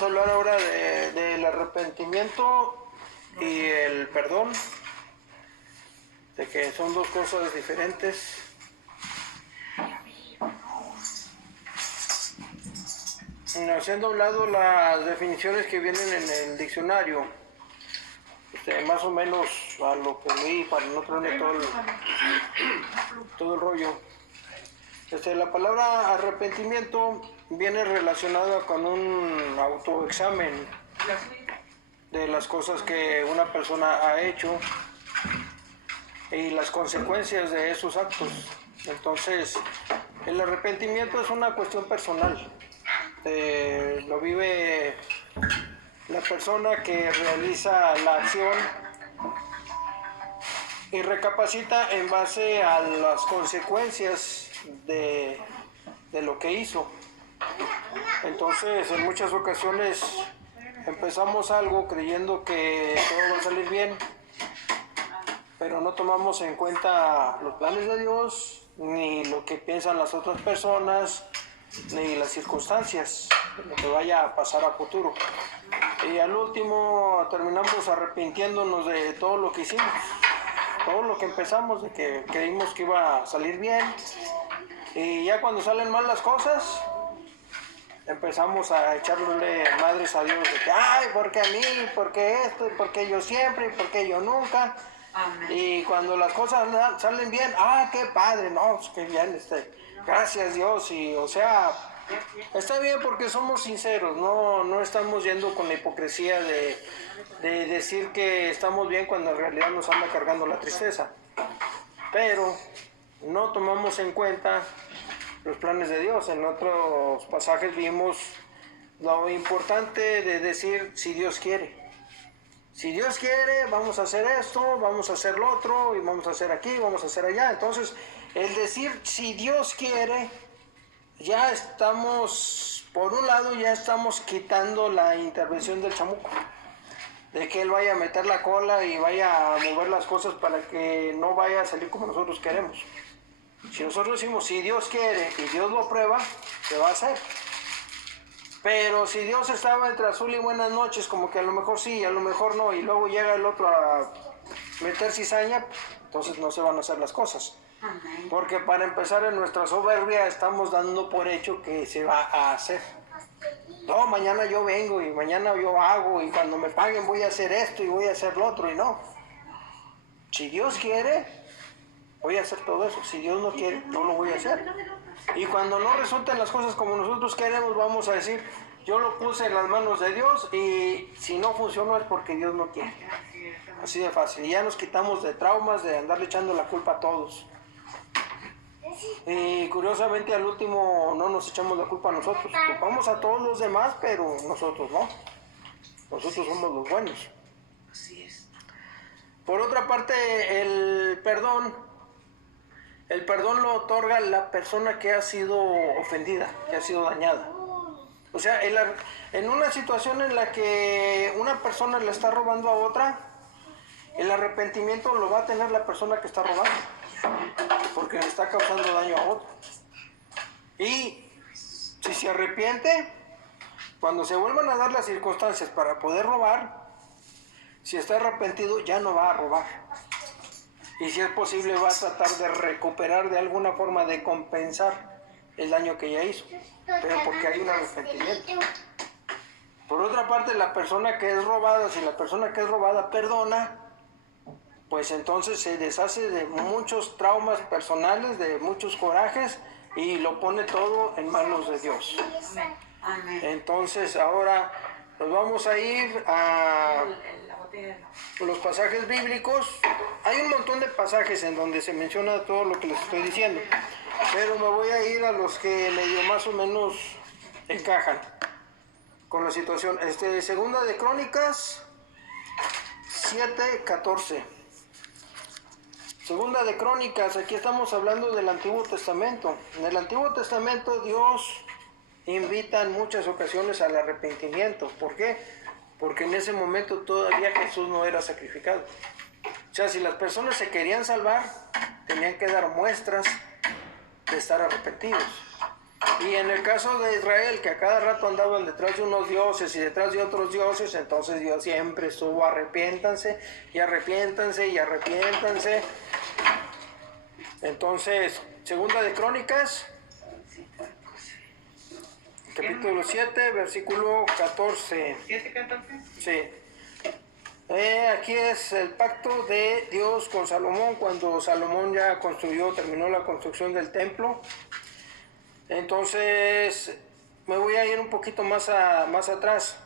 vamos a hablar ahora del arrepentimiento y el perdón, de que son dos cosas diferentes. Haciendo a un lado las definiciones que vienen en el diccionario, más o menos a lo que leí para no traerme todo el rollo. La palabra arrepentimiento viene relacionada con un autoexamen de las cosas que una persona ha hecho y las consecuencias de esos actos. Entonces, el arrepentimiento es una cuestión personal. Lo vive la persona que realiza la acción y recapacita en base a las consecuencias de lo que hizo. Entonces, en muchas ocasiones empezamos algo creyendo que todo va a salir bien, pero no tomamos en cuenta los planes de Dios, ni lo que piensan las otras personas, ni las circunstancias de lo que vaya a pasar a futuro. Y al último terminamos arrepintiéndonos de todo lo que hicimos, todo lo que empezamos, de que creímos que iba a salir bien, y ya cuando salen mal las cosas empezamos a echarle madres a Dios de que, ay, ¿por qué a mí? ¿Por qué esto? ¿Por qué yo siempre? ¿Por qué yo nunca? Amén. Y cuando las cosas salen bien, qué padre, no, qué bien, gracias Dios. Y o sea, está bien porque somos sinceros, no estamos yendo con la hipocresía de decir que estamos bien cuando en realidad nos anda cargando la tristeza. Pero no tomamos en cuenta los planes de Dios. En otros pasajes vimos lo importante de decir si Dios quiere. Si Dios quiere, vamos a hacer esto, vamos a hacer lo otro, y vamos a hacer aquí, vamos a hacer allá. Entonces, el decir si Dios quiere, ya estamos, por un lado, ya estamos quitando la intervención del chamuco, de que él vaya a meter la cola y vaya a mover las cosas para que no vaya a salir como nosotros queremos. Si nosotros decimos si Dios quiere y Dios lo aprueba, se va a hacer. Pero si Dios estaba entre azul y buenas noches, como que a lo mejor sí, a lo mejor no, y luego llega el otro a meter cizaña, entonces no se van a hacer las cosas. Porque para empezar, en nuestra soberbia estamos dando por hecho que se va a hacer. No, mañana yo vengo y mañana yo hago, y cuando me paguen voy a hacer esto y voy a hacer lo otro, y no. Si Dios quiere, voy a hacer todo eso. Si Dios no quiere, no lo voy a hacer. Y cuando no resulten las cosas como nosotros queremos, vamos a decir, yo lo puse en las manos de Dios y si no funcionó es porque Dios no quiere. Así de fácil. Y ya nos quitamos de traumas, de andarle echando la culpa a todos. Y curiosamente al último no nos echamos la culpa a nosotros. Culpamos a todos los demás, pero nosotros no. Nosotros somos los buenos. Así es. Por otra parte, el perdón lo otorga la persona que ha sido ofendida, que ha sido dañada. O sea, en una situación en la que una persona le está robando a otra, el arrepentimiento lo va a tener la persona que está robando, porque le está causando daño a otro. Y si se arrepiente, cuando se vuelvan a dar las circunstancias para poder robar, si está arrepentido ya no va a robar. Y si es posible va a tratar de recuperar de alguna forma, de compensar el daño que ya hizo, pero porque hay un arrepentimiento. Por otra parte, la persona que es robada, si la persona que es robada perdona, pues entonces se deshace de muchos traumas personales, de muchos corajes, y lo pone todo en manos de Dios. Amén. Entonces ahora nos vamos a ir a los pasajes bíblicos. Hay un montón de pasajes en donde se menciona todo lo que les estoy diciendo, pero me voy a ir a los que medio más o menos encajan con la situación. Segunda de Crónicas 7:14. Segunda de Crónicas, aquí estamos hablando del Antiguo Testamento. En el Antiguo Testamento Dios invita en muchas ocasiones al arrepentimiento. ¿Por qué? Porque en ese momento todavía Jesús no era sacrificado. O sea, si las personas se querían salvar, tenían que dar muestras de estar arrepentidos. Y en el caso de Israel, que a cada rato andaban detrás de unos dioses y detrás de otros dioses, entonces Dios siempre estuvo arrepiéntanse y arrepiéntanse y arrepiéntanse. Entonces, Segunda de Crónicas, capítulo 7, versículo 14. ¿7, 14? Sí. Aquí es el pacto de Dios con Salomón, cuando Salomón ya terminó la construcción del templo. Entonces, me voy a ir un poquito más atrás.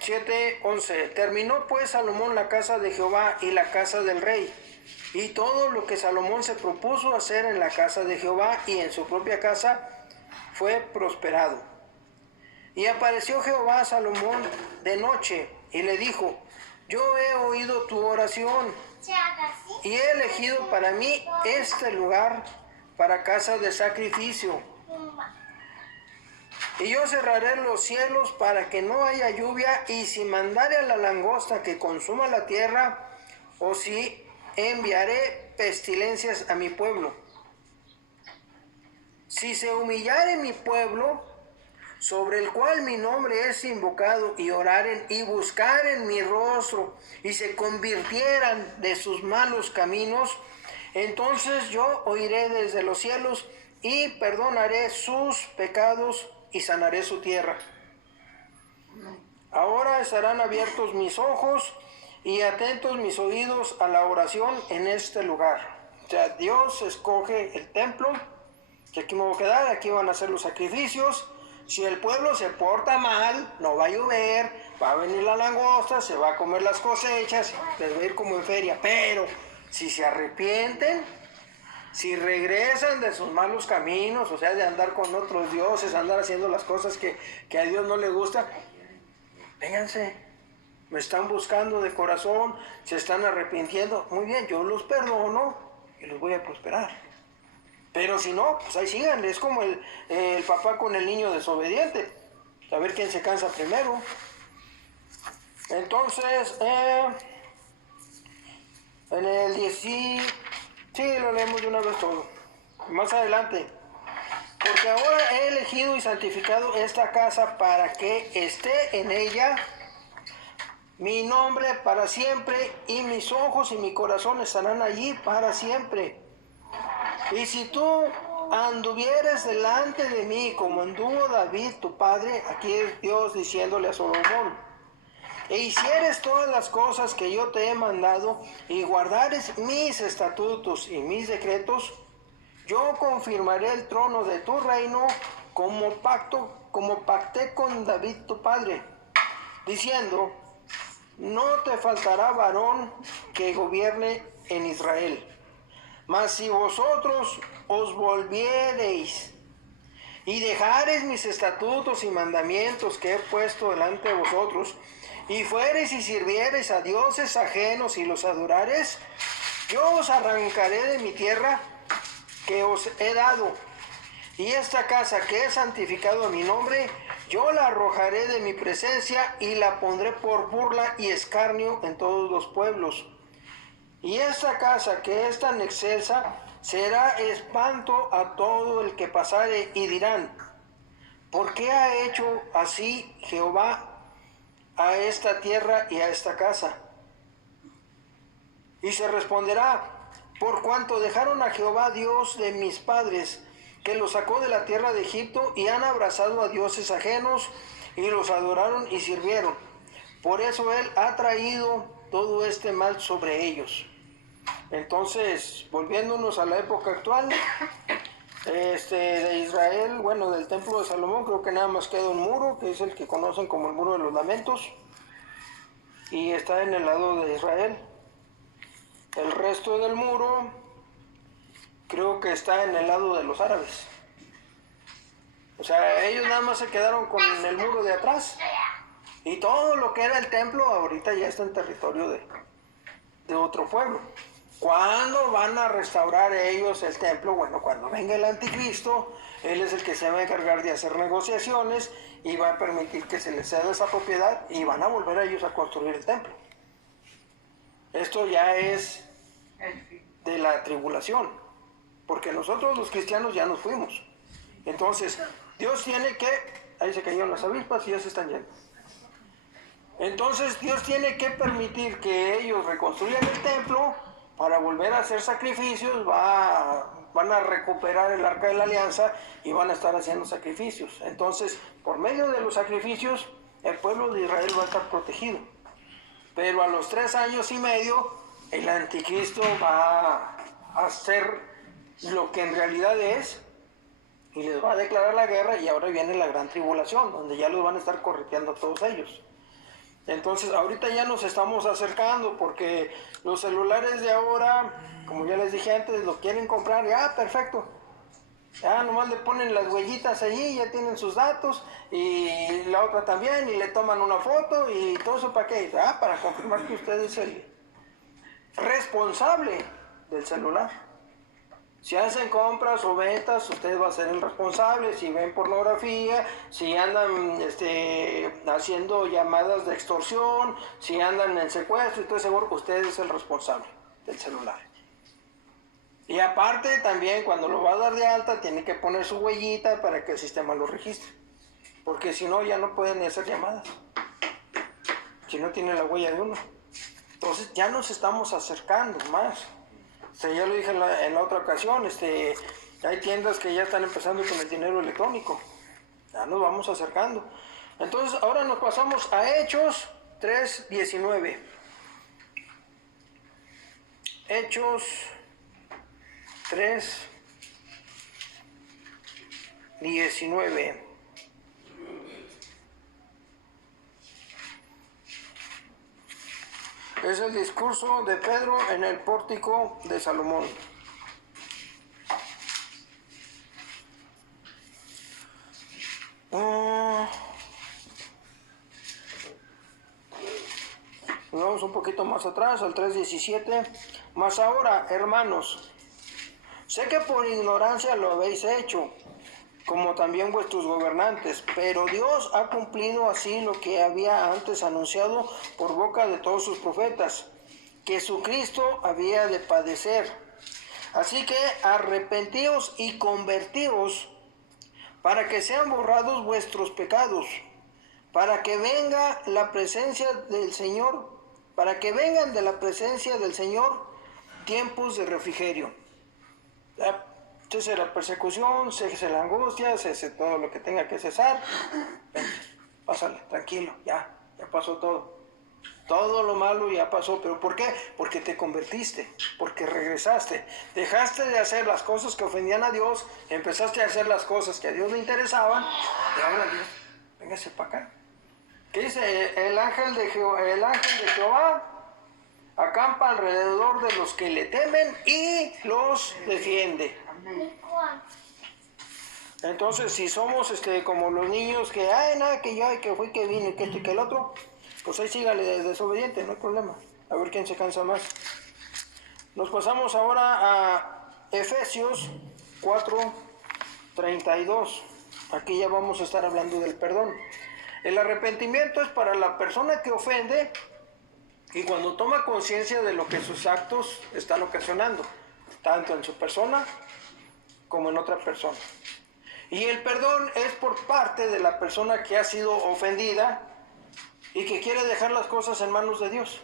7:11. Terminó pues Salomón la casa de Jehová y la casa del rey, y todo lo que Salomón se propuso hacer en la casa de Jehová y en su propia casa fue prosperado. Y apareció Jehová a Salomón de noche y le dijo: yo he oído tu oración y he elegido para mí este lugar para casa de sacrificio. Y yo cerraré los cielos para que no haya lluvia, y si mandare a la langosta que consuma la tierra, o si enviaré pestilencias a mi pueblo. Si se humillare mi pueblo, sobre el cual mi nombre es invocado, y oraren y buscaren mi rostro, y se convirtieran de sus malos caminos, entonces yo oiré desde los cielos y perdonaré sus pecados y sanaré su tierra. Ahora estarán abiertos mis ojos y atentos mis oídos a la oración en este lugar. O sea, Dios escoge el templo, que aquí me voy a quedar, aquí van a hacer los sacrificios. Si el pueblo se porta mal, no va a llover, va a venir la langosta, se va a comer las cosechas, les va a ir como en feria. Pero si se arrepienten, si regresan de sus malos caminos, o sea, de andar con otros dioses, andar haciendo las cosas que a Dios no le gusta, vénganse, me están buscando de corazón, se están arrepintiendo, muy bien, yo los perdono y los voy a prosperar. Pero si no, pues ahí sigan, es como el papá con el niño desobediente, a ver quién se cansa primero. Entonces, en el 10, sí, lo leemos de una vez todo, más adelante. Porque ahora he elegido y santificado esta casa para que esté en ella mi nombre para siempre, y mis ojos y mi corazón estarán allí para siempre. Y si tú anduvieres delante de mí como anduvo David tu padre, aquí es Dios diciéndole a Salomón, e hicieres todas las cosas que yo te he mandado, y guardares mis estatutos y mis decretos, yo confirmaré el trono de tu reino como pacté con David tu padre, diciendo: no te faltará varón que gobierne en Israel. Mas si vosotros os volviereis y dejareis mis estatutos y mandamientos que he puesto delante de vosotros, y fuereis y sirviereis a dioses ajenos y los adorareis, yo os arrancaré de mi tierra que os he dado, y esta casa que he santificado a mi nombre, yo la arrojaré de mi presencia y la pondré por burla y escarnio en todos los pueblos. Y esta casa que es tan excelsa será espanto a todo el que pasare, y dirán: ¿por qué ha hecho así Jehová a esta tierra y a esta casa? Y se responderá: por cuanto dejaron a Jehová Dios de mis padres, que los sacó de la tierra de Egipto, y han abrazado a dioses ajenos, y los adoraron y sirvieron. Por eso él ha traído todo este mal sobre ellos. Entonces, volviéndonos a la época actual, de Israel, bueno, del templo de Salomón, creo que nada más queda un muro, que es el que conocen como el muro de los lamentos, y está en el lado de Israel. El resto del muro creo que está en el lado de los árabes. O sea, ellos nada más se quedaron con el muro de atrás, y todo lo que era el templo ahorita ya está en territorio de otro pueblo. ¿Cuándo van a restaurar ellos el templo? Bueno, cuando venga el anticristo, él es el que se va a encargar de hacer negociaciones y va a permitir que se les ceda esa propiedad, y van a volver a ellos a construir el templo. Esto ya es de la tribulación, porque nosotros los cristianos ya nos fuimos. Entonces, Dios tiene que, ahí se cayeron las avispas y ya se están yendo. Entonces, Dios tiene que permitir que ellos reconstruyan el templo para volver a hacer sacrificios, van a recuperar el Arca de la Alianza y van a estar haciendo sacrificios. Entonces, por medio de los sacrificios, el pueblo de Israel va a estar protegido. Pero a los 3 años y medio, el anticristo va a hacer lo que en realidad es y les va a declarar la guerra, y ahora viene la gran tribulación, donde ya los van a estar correteando a todos ellos. Entonces, ahorita ya nos estamos acercando porque los celulares de ahora, como ya les dije antes, lo quieren comprar. Ya, perfecto. Ya nomás le ponen las huellitas allí, ya tienen sus datos, y la otra también, y le toman una foto, y todo eso ¿para qué? Para confirmar que usted es el responsable del celular. Si hacen compras o ventas, usted va a ser el responsable. Si ven pornografía, si andan haciendo llamadas de extorsión, si andan en secuestro y todo seguro, usted es el responsable del celular. Y aparte también cuando lo va a dar de alta tiene que poner su huellita para que el sistema lo registre. Porque si no ya no pueden ni hacer llamadas. Si no tiene la huella de uno. Entonces ya nos estamos acercando más. Ya lo dije en la otra ocasión, hay tiendas que ya están empezando con el dinero electrónico. Ya nos vamos acercando. Entonces ahora nos pasamos a Hechos 3:19. Hechos 3:19. Es el discurso de Pedro en el pórtico de Salomón. Vamos un poquito más atrás, al 3:17. Mas ahora, hermanos, sé que por ignorancia lo habéis hecho, como también vuestros gobernantes, pero Dios ha cumplido así lo que había antes anunciado por boca de todos sus profetas, que su Cristo había de padecer. Así que arrepentíos y convertíos para que sean borrados vuestros pecados, para que venga la presencia del Señor, para que vengan de la presencia del Señor tiempos de refrigerio. Cese la persecución, cese la angustia, cese todo lo que tenga que cesar. Ven, pásale, tranquilo, ya pasó todo. Todo lo malo ya pasó, pero ¿por qué? Porque te convertiste, porque regresaste. Dejaste de hacer las cosas que ofendían a Dios, empezaste a hacer las cosas que a Dios le interesaban, y ahora Dios, véngase para acá. ¿Qué dice? El ángel de Jehová acampa alrededor de los que le temen y los defiende. Entonces, si somos como los niños que, nada, que yo, que fui, que vine, que esto y que el otro, pues ahí sígale desobediente, no hay problema. A ver quién se cansa más. Nos pasamos ahora a Efesios 4:32. Aquí ya vamos a estar hablando del perdón. El arrepentimiento es para la persona que ofende y cuando toma conciencia de lo que sus actos están ocasionando, tanto en su persona como en otra persona. Y el perdón es por parte de la persona que ha sido ofendida y que quiere dejar las cosas en manos de Dios.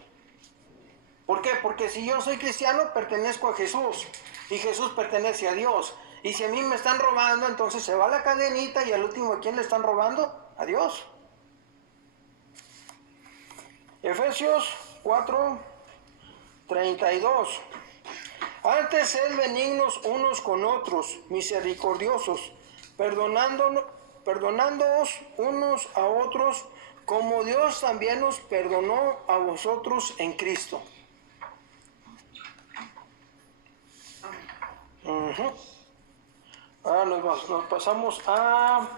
¿Por qué? Porque si yo soy cristiano, pertenezco a Jesús y Jesús pertenece a Dios. Y si a mí me están robando, entonces se va la cadenita y al último, ¿a quién le están robando? A Dios. Efesios 4:32. Antes sed benignos unos con otros, misericordiosos, perdonándoos unos a otros, como Dios también nos perdonó a vosotros en Cristo. Ahora nos pasamos a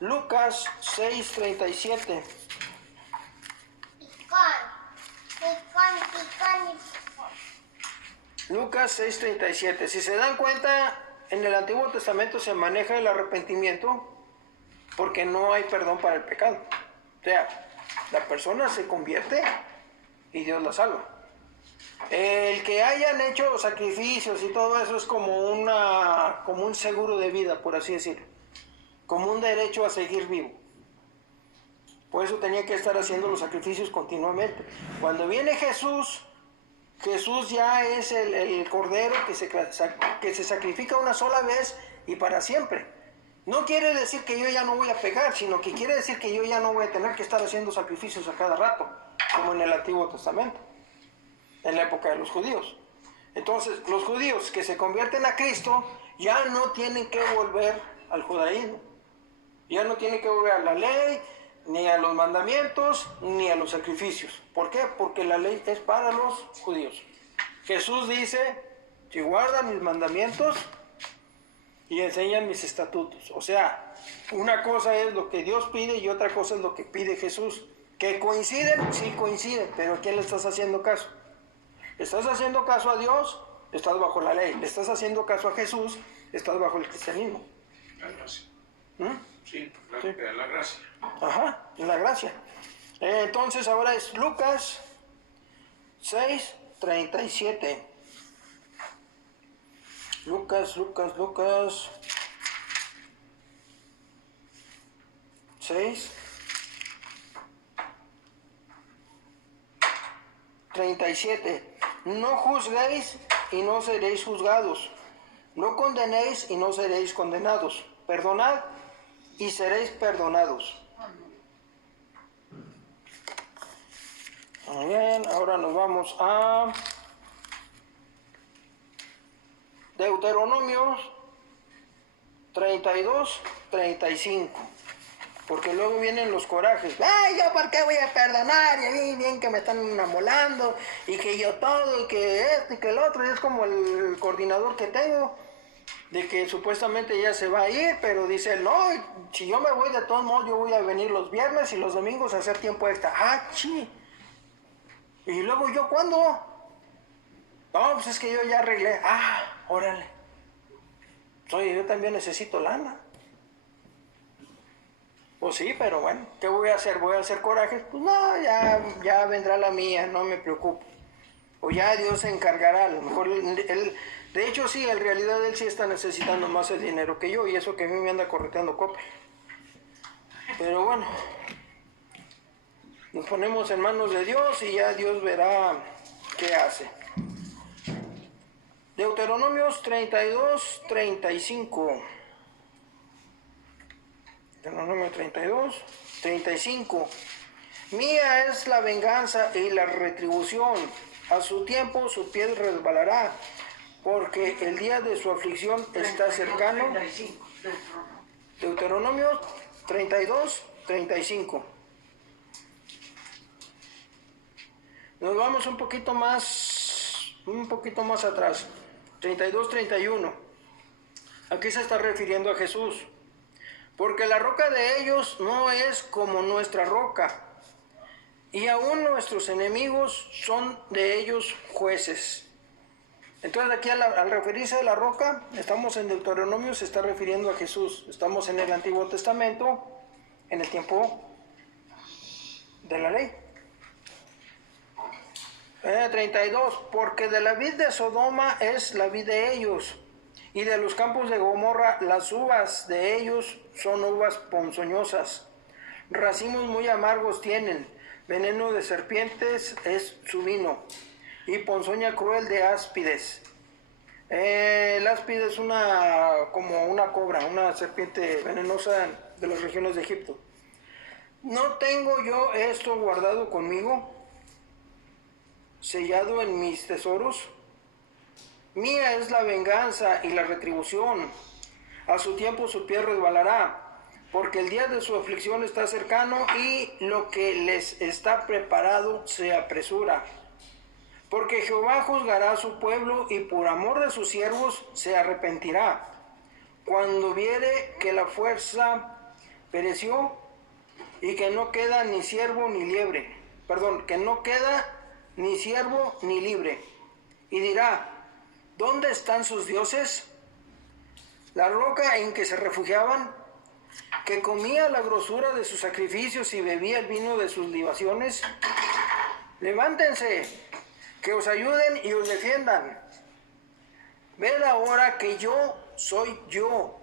Lucas 6:37. Lucas 6:37. Si se dan cuenta, en el Antiguo Testamento se maneja el arrepentimiento porque no hay perdón para el pecado. O sea, la persona se convierte y Dios la salva. El que hayan hecho sacrificios y todo eso es como un seguro de vida, por así decirlo, como un derecho a seguir vivo. Por eso tenía que estar haciendo los sacrificios continuamente. Cuando viene Jesús, Jesús ya es el cordero que se sacrifica una sola vez y para siempre. No quiere decir que yo ya no voy a pecar, sino que quiere decir que yo ya no voy a tener que estar haciendo sacrificios a cada rato, como en el Antiguo Testamento, en la época de los judíos. Entonces, los judíos que se convierten a Cristo ya no tienen que volver al judaísmo. Ya no tienen que volver a la ley, ni a los mandamientos, ni a los sacrificios. ¿Por qué? Porque la ley es para los judíos. Jesús dice, si guardan mis mandamientos y enseñan mis estatutos. O sea, una cosa es lo que Dios pide y otra cosa es lo que pide Jesús. ¿Que coinciden? Sí coinciden, pero ¿a quién le estás haciendo caso? ¿Le estás haciendo caso a Dios? Estás bajo la ley. ¿Le estás haciendo caso a Jesús? Estás bajo el cristianismo. La gracia. Sí, La gracia. Ajá, la gracia. Entonces ahora es Lucas 6:37. Lucas 6:37. No juzguéis y no seréis juzgados. No condenéis y no seréis condenados. Perdonad y seréis perdonados. Muy bien, ahora nos vamos a Deuteronomios 32:35. Porque luego vienen los corajes. ¡Ay, yo por qué voy a perdonar! Y a mí bien que me están amolando. Y que yo todo, y que esto, y que el otro. Y es como el coordinador que tengo. De que supuestamente ya se va a ir. Pero dice él, no, si yo me voy de todos modos, yo voy a venir los viernes y los domingos a hacer tiempo extra. ¡Ah, sí! ¿Y luego yo cuándo? No, pues es que yo ya arreglé. ¡Ah, órale! Oye, yo también necesito lana. Pues sí, pero bueno, ¿qué voy a hacer? ¿Voy a hacer corajes? Pues no, ya vendrá la mía, no me preocupo. O ya Dios se encargará, a lo mejor él, de hecho sí, en realidad él sí está necesitando más el dinero que yo, y eso que a mí me anda correteando Coppel. Pero bueno, nos ponemos en manos de Dios y ya Dios verá qué hace. Deuteronomios 32:35. Deuteronomio 32:35. Mía es la venganza y la retribución. A su tiempo su pie resbalará, porque el día de su aflicción está cercano. Deuteronomio 32:35. Nos vamos un poquito más atrás. 32:31. Aquí se está refiriendo a Jesús. Porque la roca de ellos no es como nuestra roca, y aún nuestros enemigos son de ellos jueces. Entonces aquí al referirse a la roca, estamos en Deuteronomio, se está refiriendo a Jesús. Estamos en el Antiguo Testamento, en el tiempo de la ley. 32. Porque de la vid de Sodoma es la vid de ellos, y de los campos de Gomorra las uvas de ellos son uvas ponzoñosas. Racimos muy amargos tienen, veneno de serpientes es su vino, y ponzoña cruel de áspides. El áspide es como una cobra, una serpiente venenosa de las regiones de Egipto. ¿No tengo yo esto guardado conmigo, sellado en mis tesoros? Mía es la venganza y la retribución. A su tiempo su pie resbalará, porque el día de su aflicción está cercano y lo que les está preparado se apresura. Porque Jehová juzgará a su pueblo y por amor de sus siervos se arrepentirá. Cuando viere que la fuerza pereció y que no queda ni siervo ni libre. Que no queda ni siervo ni libre. Y dirá, ¿dónde están sus dioses? La roca en que se refugiaban, que comía la grosura de sus sacrificios y bebía el vino de sus libaciones. Levántense, que os ayuden y os defiendan. Ved ahora que yo soy yo,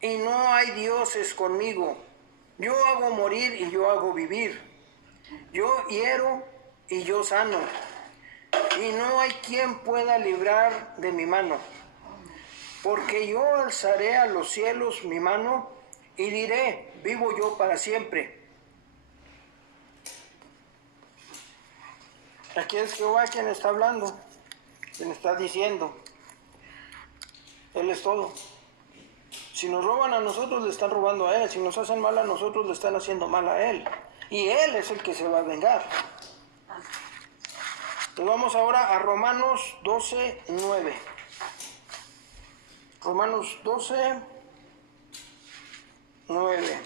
y no hay dioses conmigo. Yo hago morir y yo hago vivir. Yo hiero y yo sano. Y no hay quien pueda librar de mi mano. Porque yo alzaré a los cielos mi mano y diré, vivo yo para siempre. Aquí es Jehová quien está hablando, quien está diciendo. Él es todo. Si nos roban a nosotros, le están robando a Él. Si nos hacen mal a nosotros, le están haciendo mal a Él. Y Él es el que se va a vengar. Nos vamos ahora a Romanos 12, 9. Romanos 12, 9.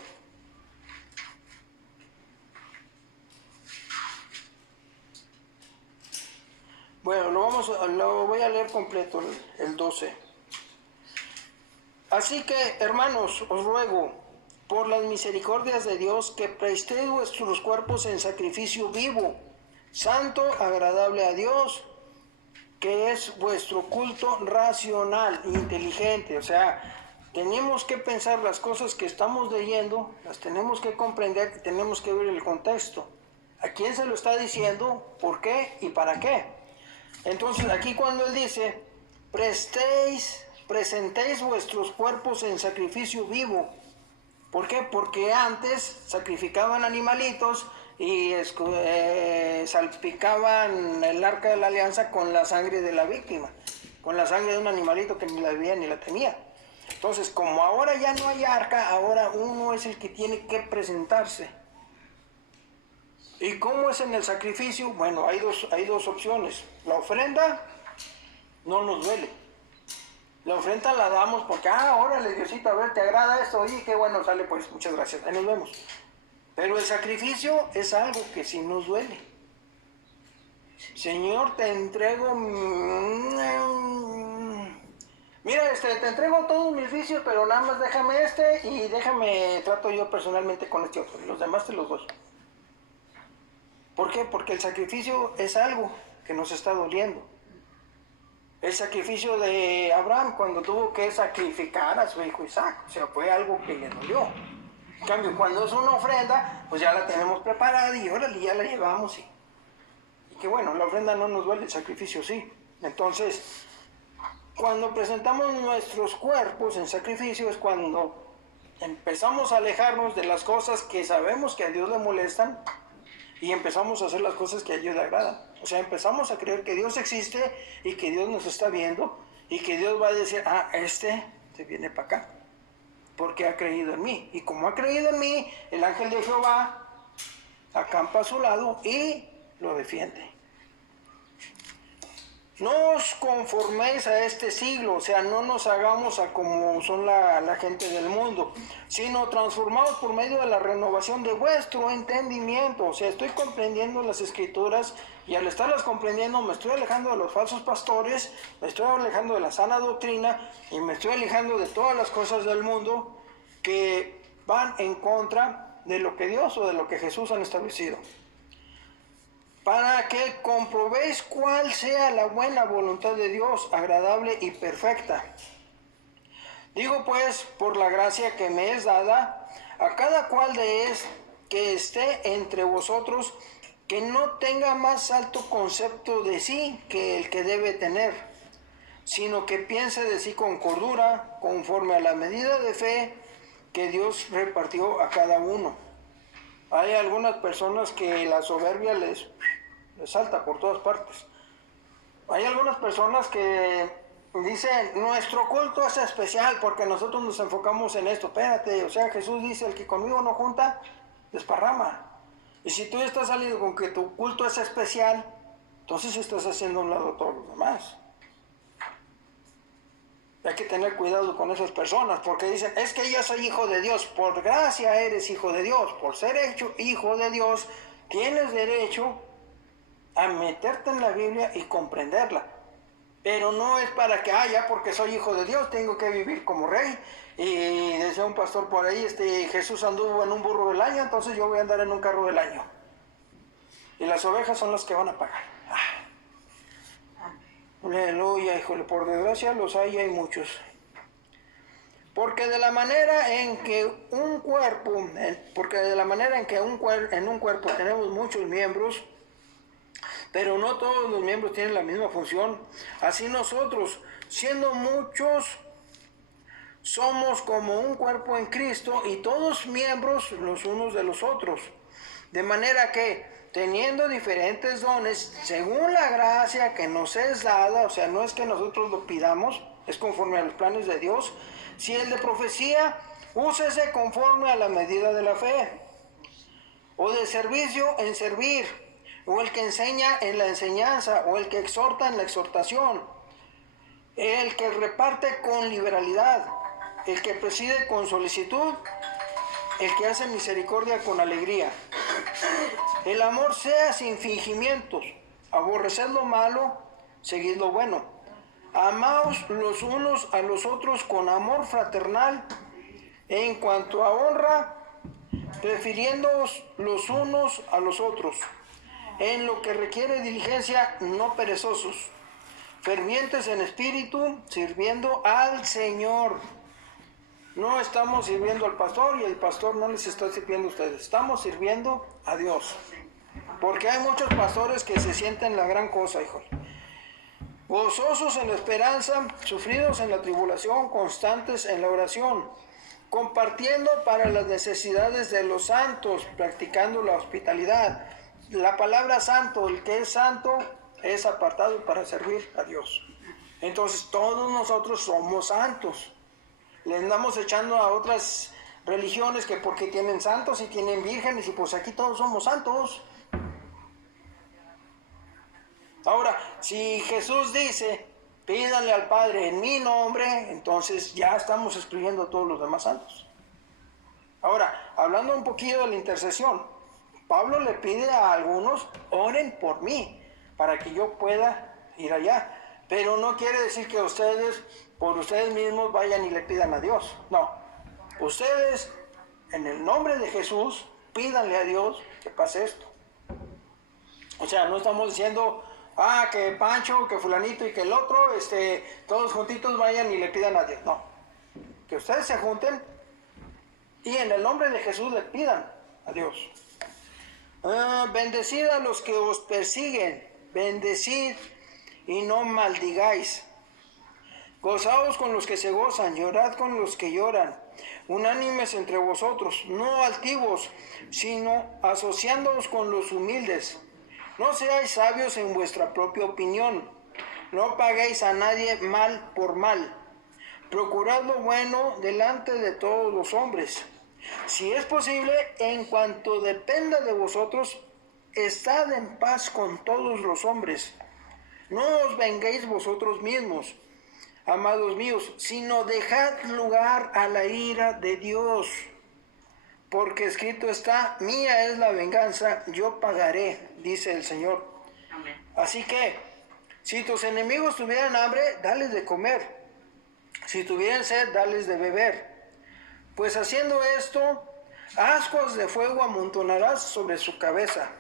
Bueno, lo voy a leer completo, el 12. Así que, hermanos, os ruego, por las misericordias de Dios, que prestéis vuestros cuerpos en sacrificio vivo, santo, agradable a Dios, que es vuestro culto racional, inteligente. O sea, tenemos que pensar las cosas que estamos leyendo, las tenemos que comprender y tenemos que ver el contexto. ¿A quién se lo está diciendo? ¿Por qué? ¿Y para qué? Entonces, aquí cuando él dice, presentéis vuestros cuerpos en sacrificio vivo. ¿Por qué? Porque antes sacrificaban animalitos y salpicaban el arca de la alianza con la sangre de la víctima, con la sangre de un animalito que ni la veía ni la temía. Entonces, como ahora ya no hay arca, ahora uno es el que tiene que presentarse. ¿Y cómo es en el sacrificio? Bueno, hay dos opciones. La ofrenda no nos duele. La ofrenda la damos porque, órale, Diosito, a ver, ¿te agrada esto? Oye, qué bueno, sale, pues, muchas gracias, ahí nos vemos. Pero el sacrificio es algo que sí nos duele. Señor, te entrego... Mira, te entrego todos mis vicios, pero nada más déjame y trato yo personalmente con este otro. Los demás te los doy. ¿Por qué? Porque el sacrificio es algo que nos está doliendo. El sacrificio de Abraham cuando tuvo que sacrificar a su hijo Isaac, o sea, fue algo que le dolió. En cambio, cuando es una ofrenda, pues ya la tenemos preparada y órale, ya la llevamos. Y que bueno, la ofrenda no nos duele, el sacrificio sí. Entonces, cuando presentamos nuestros cuerpos en sacrificio es cuando empezamos a alejarnos de las cosas que sabemos que a Dios le molestan y empezamos a hacer las cosas que a Dios le agradan. O sea, empezamos a creer que Dios existe y que Dios nos está viendo y que Dios va a decir, este se viene para acá porque ha creído en mí. Y como ha creído en mí, el ángel de Jehová acampa a su lado y lo defiende. No os conforméis a este siglo, o sea, no nos hagamos a como son la gente del mundo, sino transformados por medio de la renovación de vuestro entendimiento. O sea, estoy comprendiendo las escrituras y al estarlas comprendiendo me estoy alejando de los falsos pastores, me estoy alejando de la sana doctrina y me estoy alejando de todas las cosas del mundo que van en contra de lo que Dios o de lo que Jesús han establecido. Para que comprobéis cuál sea la buena voluntad de Dios, agradable y perfecta. Digo pues, por la gracia que me es dada, a cada cual que esté entre vosotros, que no tenga más alto concepto de sí que el que debe tener, sino que piense de sí con cordura, conforme a la medida de fe que Dios repartió a cada uno. Hay algunas personas que la soberbia les salta por todas partes. Hay algunas personas que dicen, nuestro culto es especial porque nosotros nos enfocamos en esto. Espérate, o sea, Jesús dice, el que conmigo no junta, desparrama. Y si tú estás saliendo con que tu culto es especial, entonces estás haciendo a un lado a todos los demás. Hay que tener cuidado con esas personas porque dicen, es que yo soy hijo de Dios. Por gracia eres hijo de Dios. Por ser hecho hijo de Dios, tienes derecho a meterte en la Biblia y comprenderla. Pero no es para que, ya porque soy hijo de Dios, tengo que vivir como rey. Y decía un pastor por ahí, Jesús anduvo en un burro del año, entonces yo voy a andar en un carro del año. Y las ovejas son las que van a pagar. Aleluya, híjole, por desgracia los hay muchos. Porque de la manera en que un cuerpo, en un cuerpo tenemos muchos miembros, pero no todos los miembros tienen la misma función. Así nosotros, siendo muchos, somos como un cuerpo en Cristo y todos miembros los unos de los otros. De manera que, teniendo diferentes dones, según la gracia que nos es dada, o sea, no es que nosotros lo pidamos, es conforme a los planes de Dios. Si el de profecía, úsese conforme a la medida de la fe, o de servicio en servir, o el que enseña en la enseñanza, o el que exhorta en la exhortación, el que reparte con liberalidad, el que preside con solicitud, el que hace misericordia con alegría. El amor sea sin fingimientos, aborreced lo malo, seguid lo bueno. Amaos los unos a los otros con amor fraternal, en cuanto a honra, prefiriéndoos los unos a los otros, en lo que requiere diligencia, no perezosos, fervientes en espíritu, sirviendo al Señor. No estamos sirviendo al pastor y el pastor no les está sirviendo a ustedes, estamos sirviendo a Dios. Porque hay muchos pastores que se sienten la gran cosa, hijos. Gozosos en la esperanza, sufridos en la tribulación, constantes en la oración, compartiendo para las necesidades de los santos, practicando la hospitalidad. La palabra santo, el que es santo, es apartado para servir a Dios. Entonces todos nosotros somos santos. Le andamos echando a otras religiones que porque tienen santos y tienen vírgenes y pues aquí todos somos santos. Ahora, si Jesús dice, pídanle al Padre en mi nombre, entonces ya estamos excluyendo a todos los demás santos. Ahora, hablando un poquito de la intercesión, Pablo le pide a algunos, oren por mí, para que yo pueda ir allá. Pero no quiere decir que ustedes, por ustedes mismos, vayan y le pidan a Dios. No, ustedes, en el nombre de Jesús, pídanle a Dios que pase esto. O sea, no estamos diciendo, que Pancho, que fulanito y que el otro, todos juntitos vayan y le pidan a Dios. No, que ustedes se junten y en el nombre de Jesús le pidan a Dios. Bendecid a los que os persiguen, bendecid y no maldigáis. Gozaos con los que se gozan, llorad con los que lloran. Unánimes entre vosotros, no altivos, sino asociándoos con los humildes. No seáis sabios en vuestra propia opinión. No paguéis a nadie mal por mal. Procurad lo bueno delante de todos los hombres. Si es posible, en cuanto dependa de vosotros, estad en paz con todos los hombres. No os venguéis vosotros mismos, amados míos, sino dejad lugar a la ira de Dios. Porque escrito está, mía es la venganza, yo pagaré, dice el Señor. Amén. Así que, si tus enemigos tuvieran hambre, dales de comer. Si tuvieran sed, dales de beber. Pues haciendo esto, ascuas de fuego amontonarás sobre su cabeza.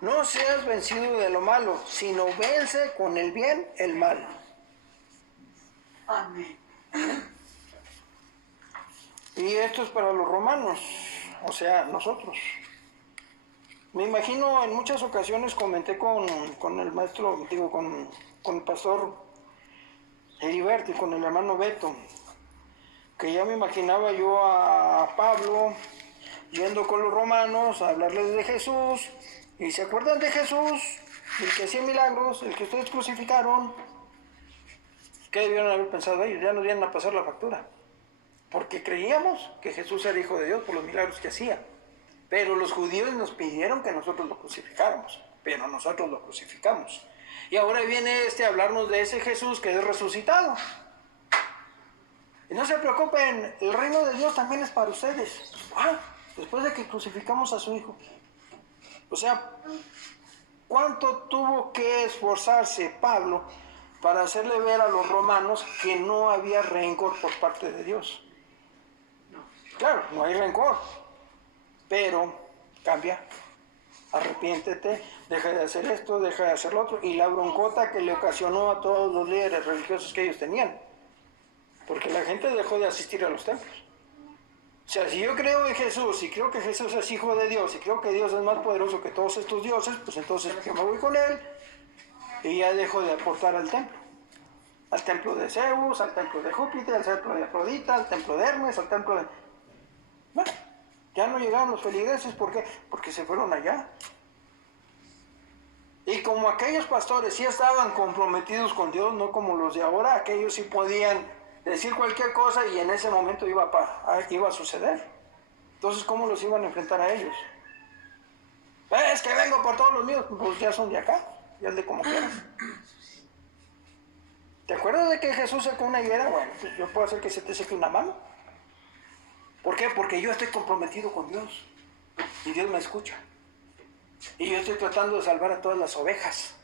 No seas vencido de lo malo, sino vence con el bien el mal. Amén. Y esto es para los romanos, o sea, nosotros. Me imagino en muchas ocasiones comenté con el maestro, con el pastor Heriberto y con el hermano Beto, que ya me imaginaba yo a Pablo yendo con los romanos a hablarles de Jesús. ¿Y se acuerdan de Jesús? El que hacía milagros, el que ustedes crucificaron. ¿Qué debieron haber pensado ellos? Ya nos iban a pasar la factura. Porque creíamos que Jesús era hijo de Dios por los milagros que hacía. Pero los judíos nos pidieron que nosotros lo crucificáramos. Pero nosotros lo crucificamos. Y ahora viene a hablarnos de ese Jesús que es resucitado. Y no se preocupen, el reino de Dios también es para ustedes. Después de que crucificamos a su hijo. O sea, ¿cuánto tuvo que esforzarse Pablo para hacerle ver a los romanos que no había rencor por parte de Dios? Claro, no hay rencor, pero cambia arrepiéntete, deja de hacer esto, deja de hacer lo otro, y la broncota que le ocasionó a todos los líderes religiosos que ellos tenían, porque la gente dejó de asistir a los templos. O sea, si yo creo en Jesús, y creo que Jesús es hijo de Dios, y creo que Dios es más poderoso que todos estos dioses, pues entonces yo me voy con él, y ya dejo de aportar al templo de Zeus, al templo de Júpiter, al templo de Afrodita, al templo de Hermes, al templo de... Bueno, ya no llegaron los feligreses, ¿por qué? Porque se fueron allá. Y como aquellos pastores sí estaban comprometidos con Dios, no como los de ahora, aquellos sí podían decir cualquier cosa y en ese momento iba a suceder. Entonces, ¿cómo los iban a enfrentar a ellos? Es que vengo por todos los míos, pues ya son de acá, ya es de como quieras. ¿Te acuerdas de que Jesús sacó una higuera? Bueno, pues yo puedo hacer que se te seque una mano. ¿Por qué? Porque yo estoy comprometido con Dios y Dios me escucha. Y yo estoy tratando de salvar a todas las ovejas.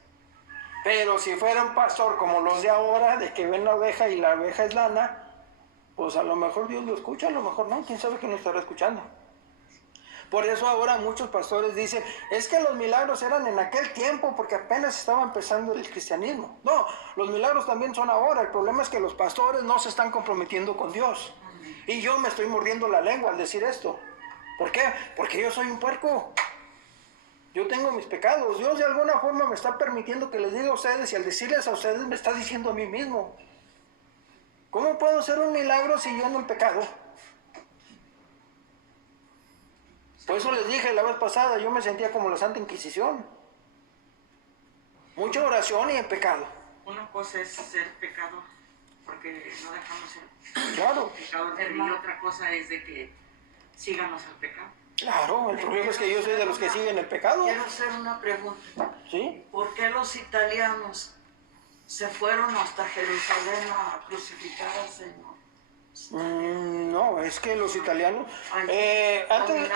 Pero si fuera un pastor como los de ahora, de que ven la oveja y la oveja es lana, pues a lo mejor Dios lo escucha, a lo mejor no, quién sabe quién lo estará escuchando. Por eso ahora muchos pastores dicen, es que los milagros eran en aquel tiempo porque apenas estaba empezando el cristianismo. No, los milagros también son ahora, el problema es que los pastores no se están comprometiendo con Dios. Y yo me estoy mordiendo la lengua al decir esto. ¿Por qué? Porque yo soy un puerco. Yo tengo mis pecados. Dios de alguna forma me está permitiendo que les diga a ustedes y al decirles a ustedes me está diciendo a mí mismo. ¿Cómo puedo hacer un milagro si yo ando en pecado? Por eso les dije la vez pasada, yo me sentía como la Santa Inquisición. Mucha oración y en pecado. Una cosa es ser pecador, porque no dejamos ser Claro. pecador, y otra cosa es de que sigamos al pecado. Claro, el problema es que yo soy de los que siguen el pecado. Quiero hacer una pregunta. ¿Sí? ¿Por qué los italianos se fueron hasta Jerusalén a crucificar al Señor? No, es que los italianos...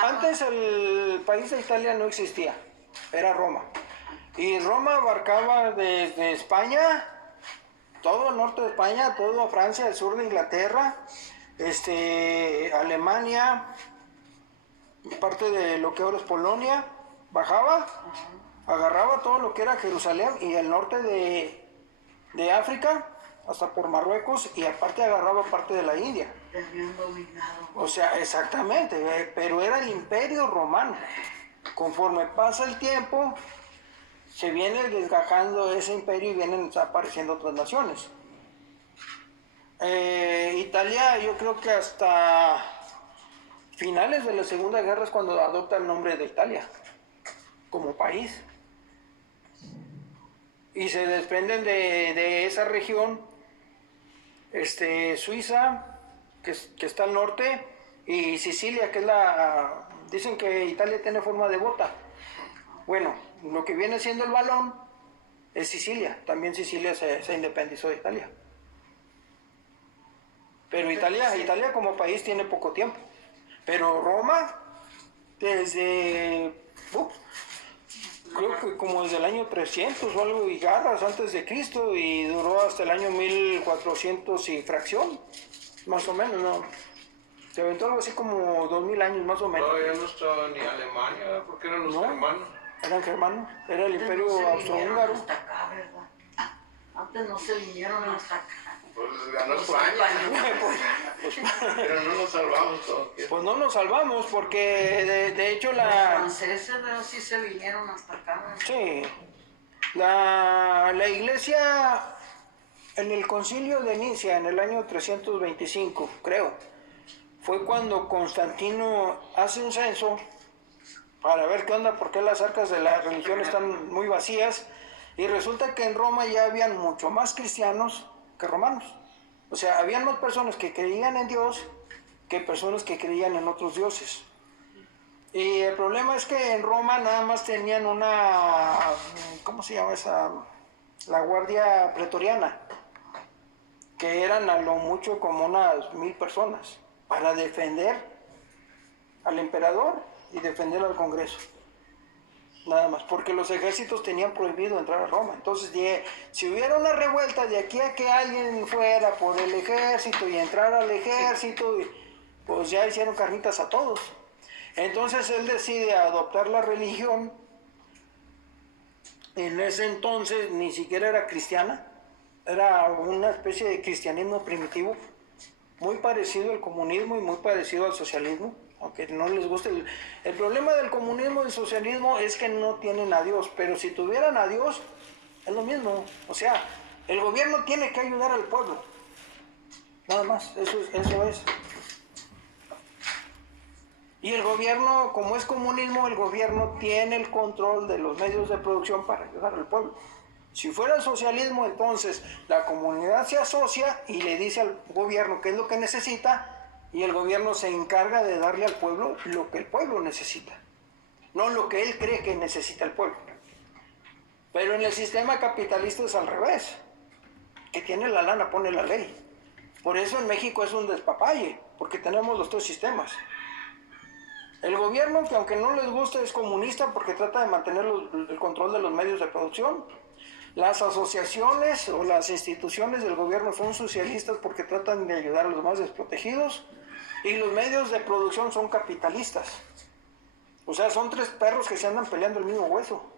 antes el país de Italia no existía, era Roma. Y Roma abarcaba desde España, todo el norte de España, todo Francia, el sur de Inglaterra, Alemania, parte de lo que ahora es Polonia, bajaba, agarraba todo lo que era Jerusalén y el norte de África, hasta por Marruecos, y aparte agarraba parte de la India. Te habían dominado. O sea, exactamente, pero era el imperio romano. Conforme pasa el tiempo, se viene desgajando ese imperio y vienen apareciendo otras naciones. Italia, yo creo que hasta finales de la Segunda Guerra es cuando adopta el nombre de Italia como país. Y se desprenden de esa región, Suiza, que está al norte, y Sicilia, que es dicen que Italia tiene forma de bota. Bueno, lo que viene siendo el balón es Sicilia. También Sicilia se independizó de Italia. Pero Italia como país tiene poco tiempo. Pero Roma, desde... creo que como desde el año 300 o algo y garras antes de Cristo, y duró hasta el año 1400 y fracción, más o menos, ¿no? Se aventó algo así como 2000 años más o menos. Todavía no estaba ni Alemania, porque eran los germanos. Eran germanos, era el imperio No se austrohúngaro. vinieron hasta acá, ¿verdad? Antes no se vinieron hasta acá. Pues ganó Los España. españoles. Pero no nos salvamos todos. Pues no nos salvamos porque de hecho Los franceses, ¿verdad? Sí se vinieron hasta acá, ¿verdad? Sí, la iglesia en el concilio de Nicea en el año 325, creo, fue cuando Constantino hace un censo para ver qué onda, por qué las arcas de la religión están muy vacías, y resulta que en Roma ya habían mucho más cristianos que romanos. O sea, habían más personas que creían en Dios que personas que creían en otros dioses. Y el problema es que en Roma nada más tenían ¿cómo se llama esa? La guardia pretoriana, que eran a lo mucho como unas 1000 personas, para defender al emperador y defender al Congreso. Nada más, porque los ejércitos tenían prohibido entrar a Roma. Entonces, si hubiera una revuelta de aquí a que alguien fuera por el ejército y entrara al ejército, pues ya hicieron carnitas a todos. Entonces él decide adoptar la religión en ese entonces ni siquiera era cristiana, era una especie de cristianismo primitivo, muy parecido al comunismo y muy parecido al socialismo, aunque no les guste. El problema del comunismo y el socialismo es que no tienen a Dios, pero si tuvieran a Dios, es lo mismo. O sea, el gobierno tiene que ayudar al pueblo, nada más, eso es. Y el gobierno, como es comunismo, el gobierno tiene el control de los medios de producción para ayudar al pueblo. Si fuera socialismo, entonces la comunidad se asocia y le dice al gobierno qué es lo que necesita y el gobierno se encarga de darle al pueblo lo que el pueblo necesita, no lo que él cree que necesita el pueblo. Pero en el sistema capitalista es al revés. Que tiene la lana pone la ley. Por eso en México es un despapalle, porque tenemos los tres sistemas. El gobierno, que aunque no les guste, es comunista porque trata de mantener el control de los medios de producción. Las asociaciones o las instituciones del gobierno son socialistas porque tratan de ayudar a los más desprotegidos. Y los medios de producción son capitalistas. O sea, son tres perros que se andan peleando el mismo hueso.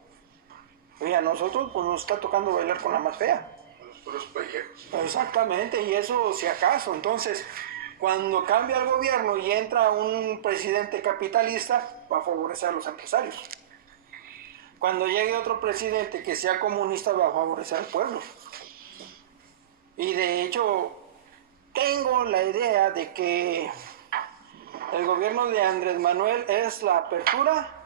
Y a nosotros pues nos está tocando bailar con la más fea. Los puros pellejos. Exactamente, y eso si acaso. Entonces, cuando cambia el gobierno y entra un presidente capitalista, va a favorecer a los empresarios. Cuando llegue otro presidente que sea comunista, va a favorecer al pueblo. Y de hecho, tengo la idea de que el gobierno de Andrés Manuel es la apertura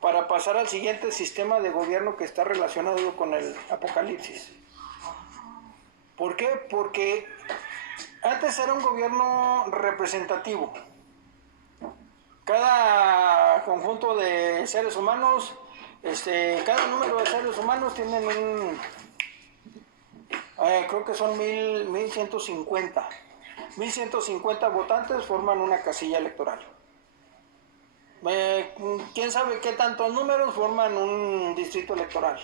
para pasar al siguiente sistema de gobierno que está relacionado con el apocalipsis. ¿Por qué? Porque antes era un gobierno representativo. Cada conjunto de seres humanos, cada número de seres humanos tienen creo que son 1150. 1150 votantes forman una casilla electoral. Quién sabe qué tantos números forman un distrito electoral.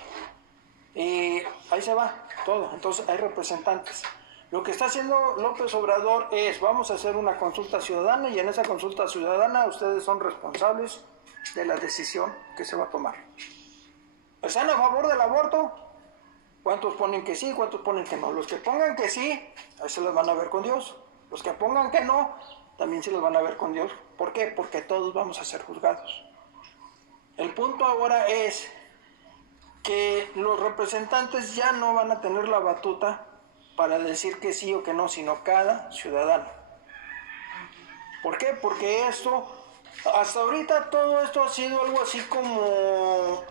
Y ahí se va todo. Entonces hay representantes. Lo que está haciendo López Obrador es, vamos a hacer una consulta ciudadana y en esa consulta ciudadana ustedes son responsables de la decisión que se va a tomar. ¿Están a favor del aborto? ¿Cuántos ponen que sí? ¿Cuántos ponen que no? Los que pongan que sí, ahí se los van a ver con Dios. Los que pongan que no, también se los van a ver con Dios. ¿Por qué? Porque todos vamos a ser juzgados. El punto ahora es que los representantes ya no van a tener la batuta para decir que sí o que no, sino cada ciudadano. ¿Por qué? Porque esto, hasta ahorita todo esto ha sido algo así como,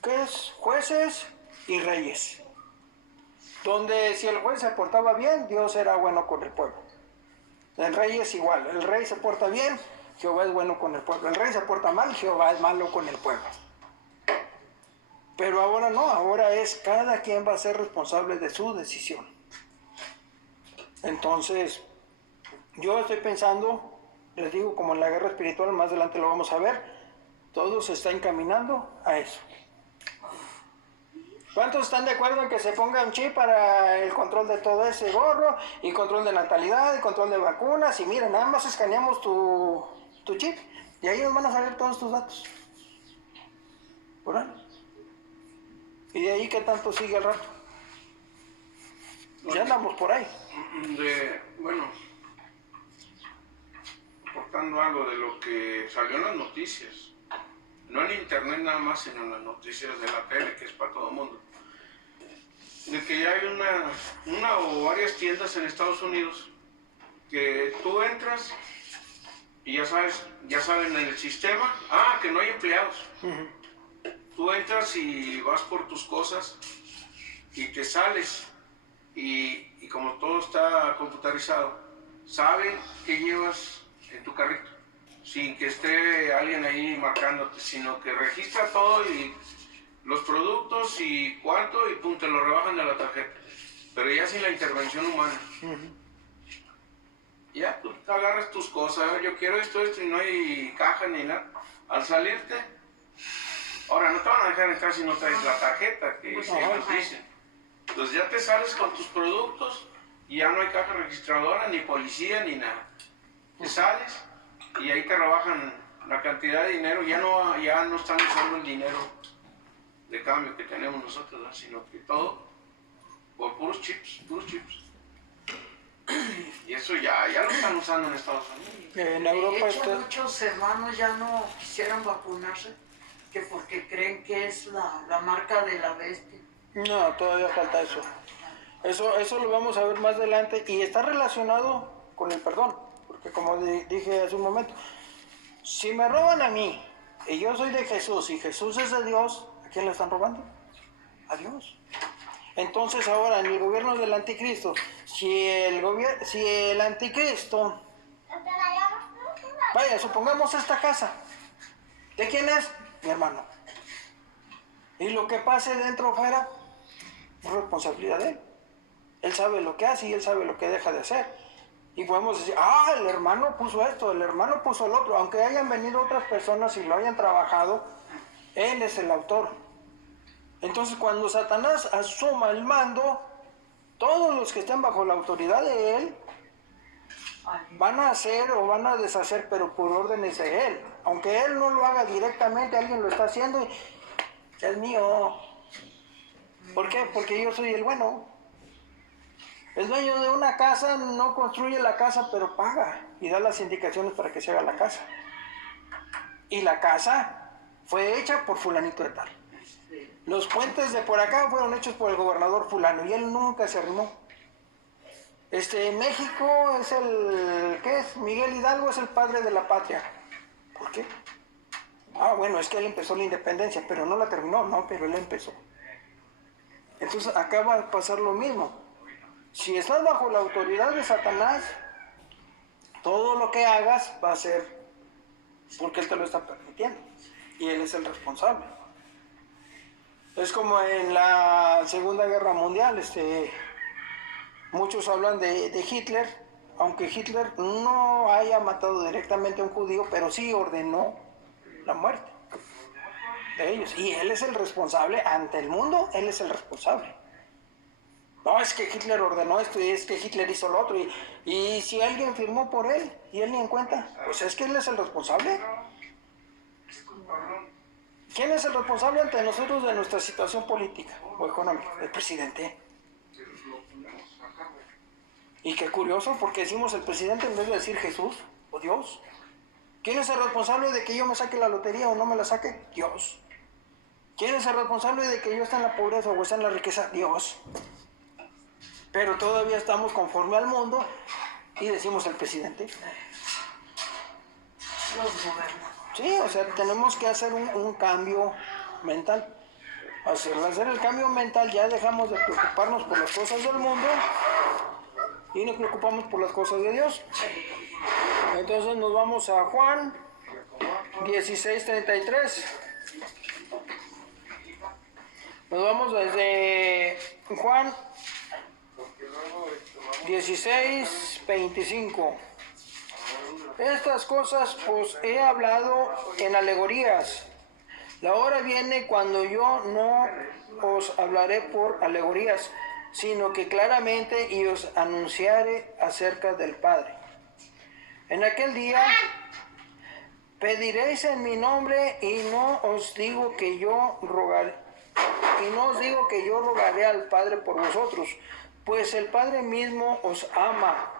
¿qué es? Jueces y reyes. Donde si el juez se portaba bien, Dios era bueno con el pueblo. El rey es igual, el rey se porta bien, Jehová es bueno con el pueblo. El rey se porta mal, Jehová es malo con el pueblo. Pero ahora no, ahora es cada quien va a ser responsable de su decisión. Entonces, yo estoy pensando, les digo, como en la guerra espiritual, más adelante lo vamos a ver, todo se está encaminando a eso. ¿Cuántos están de acuerdo en que se ponga un chip para el control de todo ese gorro, y control de natalidad, y control de vacunas? Y mira, nada más escaneamos tu chip, y ahí nos van a salir todos tus datos. ¿Por ahí? ¿Y de ahí qué tanto sigue el rato? Ya andamos por ahí. Bueno, aportando algo de lo que salió en las noticias, no en internet nada más, sino en las noticias de la tele, que es para todo el mundo, de que ya hay una o varias tiendas en Estados Unidos que tú entras y ya saben en el sistema, que no hay empleados. Tú entras y vas por tus cosas y te sales y como todo está computarizado, saben qué llevas en tu carrito, sin que esté alguien ahí marcándote, sino que registra todo y los productos y cuánto y pum, te lo rebajan de la tarjeta, pero ya sin la intervención humana. Ya tú agarras tus cosas, yo quiero esto y no hay caja ni nada. Al salirte, ahora no te van a dejar entrar si no traes la tarjeta que ellos dicen. Entonces ya te sales con tus productos y ya no hay caja registradora, ni policía, ni nada. Te sales y ahí te rebajan la cantidad de dinero, ya no están usando el dinero de cambio que tenemos nosotros, ¿no? Sino que todo por puros chips. Y eso ya lo están usando en Estados Unidos. En De Europa hecho, muchos hermanos ya no quisieron vacunarse, que porque creen que es la marca de la bestia. No, todavía falta eso. Eso lo vamos a ver más adelante y está relacionado con el perdón, porque como dije hace un momento, si me roban a mí y yo soy de Jesús y Jesús es de Dios, ¿a quién le están robando? A Dios. Entonces ahora en el gobierno del anticristo, si el anticristo, vaya, supongamos esta casa, ¿de quién es? Mi hermano. Y lo que pase dentro o fuera, es responsabilidad de él. Él sabe lo que hace y él sabe lo que deja de hacer. Y podemos decir, el hermano puso esto, el hermano puso el otro. Aunque hayan venido otras personas y lo hayan trabajado, él es el autor. Entonces cuando Satanás asuma el mando, todos los que estén bajo la autoridad de él van a hacer o van a deshacer, pero por órdenes de él. Aunque él no lo haga directamente, alguien lo está haciendo y es mío. ¿Por qué? Porque yo soy el bueno. El dueño de una casa no construye la casa, pero paga y da las indicaciones para que se haga la casa. Y la casa fue hecha por fulanito de tal. Los puentes de por acá fueron hechos por el gobernador fulano y él nunca se arrimó. México es ¿qué es? Miguel Hidalgo es el padre de la patria. ¿Por qué? Bueno, es que él empezó la independencia, pero no la terminó, no, pero él empezó. Entonces acá va a pasar lo mismo. Si estás bajo la autoridad de Satanás, todo lo que hagas va a ser porque él te lo está permitiendo y él es el responsable. Es como en la Segunda Guerra Mundial, muchos hablan de Hitler, aunque Hitler no haya matado directamente a un judío, pero sí ordenó la muerte de ellos. Y él es el responsable ante el mundo, él es el responsable. No, es que Hitler ordenó esto y es que Hitler hizo lo otro. Y si alguien firmó por él y él ni en cuenta, pues es que él es el responsable. ¿Quién es el responsable ante nosotros de nuestra situación política o económica? El presidente. Y qué curioso, porque decimos el presidente en vez de decir Jesús o Dios. ¿Quién es el responsable de que yo me saque la lotería o no me la saque? Dios. ¿Quién es el responsable de que yo esté en la pobreza o esté en la riqueza? Dios. Pero todavía estamos conforme al mundo y decimos el presidente. Los gobernadores. Sí, o sea, tenemos que hacer un cambio mental. Al hacer el cambio mental ya dejamos de preocuparnos por las cosas del mundo y nos preocupamos por las cosas de Dios. Entonces nos vamos a Juan 16:33. Nos vamos desde Juan 16:25. Estas cosas os he hablado en alegorías. La hora viene cuando yo no os hablaré por alegorías, sino que claramente y os anunciaré acerca del Padre. En aquel día pediréis en mi nombre y no os digo que yo rogaré al Padre por vosotros, pues el Padre mismo os ama,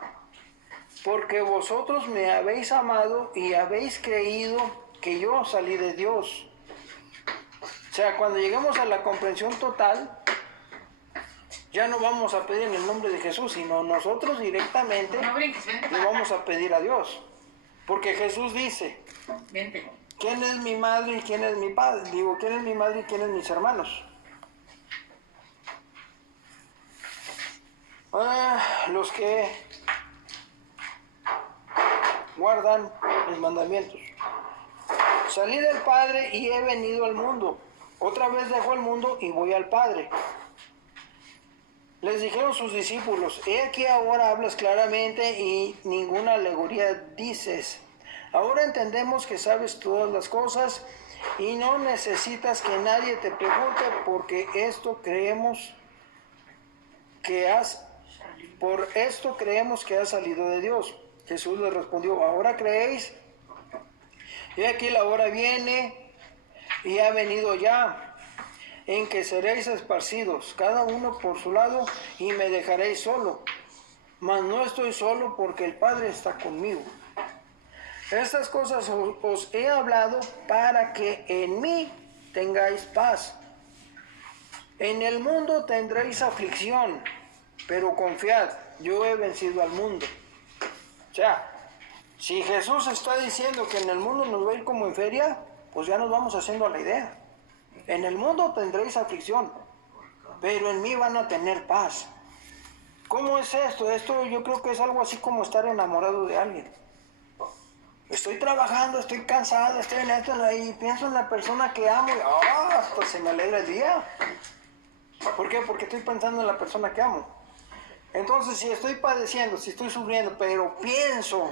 porque vosotros me habéis amado y habéis creído que yo salí de Dios. O sea, cuando lleguemos a la comprensión total, ya no vamos a pedir en el nombre de Jesús, sino nosotros directamente le vamos a pedir a Dios. Porque Jesús dice, ¿quién es mi madre y quién es mi padre? Digo, ¿quién es mi madre y quién es mis hermanos? Los que guardan mis mandamientos. Salí del Padre y he venido al mundo. Otra vez dejo el mundo y voy al Padre. Les dijeron sus discípulos, he aquí ahora hablas claramente y ninguna alegoría dices. Ahora entendemos que sabes todas las cosas y no necesitas que nadie te pregunte porque por esto creemos que has salido de Dios. Jesús les respondió, ¿ahora creéis? Y aquí la hora viene y ha venido ya. en que seréis esparcidos, cada uno por su lado, y me dejaréis solo. Mas no estoy solo, porque el Padre está conmigo. Estas cosas os he hablado para que en mí tengáis paz. En el mundo tendréis aflicción, pero confiad, yo he vencido al mundo. O sea, si Jesús está diciendo que en el mundo nos va a ir como en feria, pues ya nos vamos haciendo a la idea. En el mundo tendréis aflicción, pero en mí van a tener paz. ¿Cómo es esto? Esto yo creo que es algo así como estar enamorado de alguien. Estoy trabajando, estoy cansado, estoy en esto y pienso en la persona que amo y hasta se me alegra el día. ¿Por qué? Porque estoy pensando en la persona que amo. Entonces, si estoy padeciendo, si estoy sufriendo, pero pienso,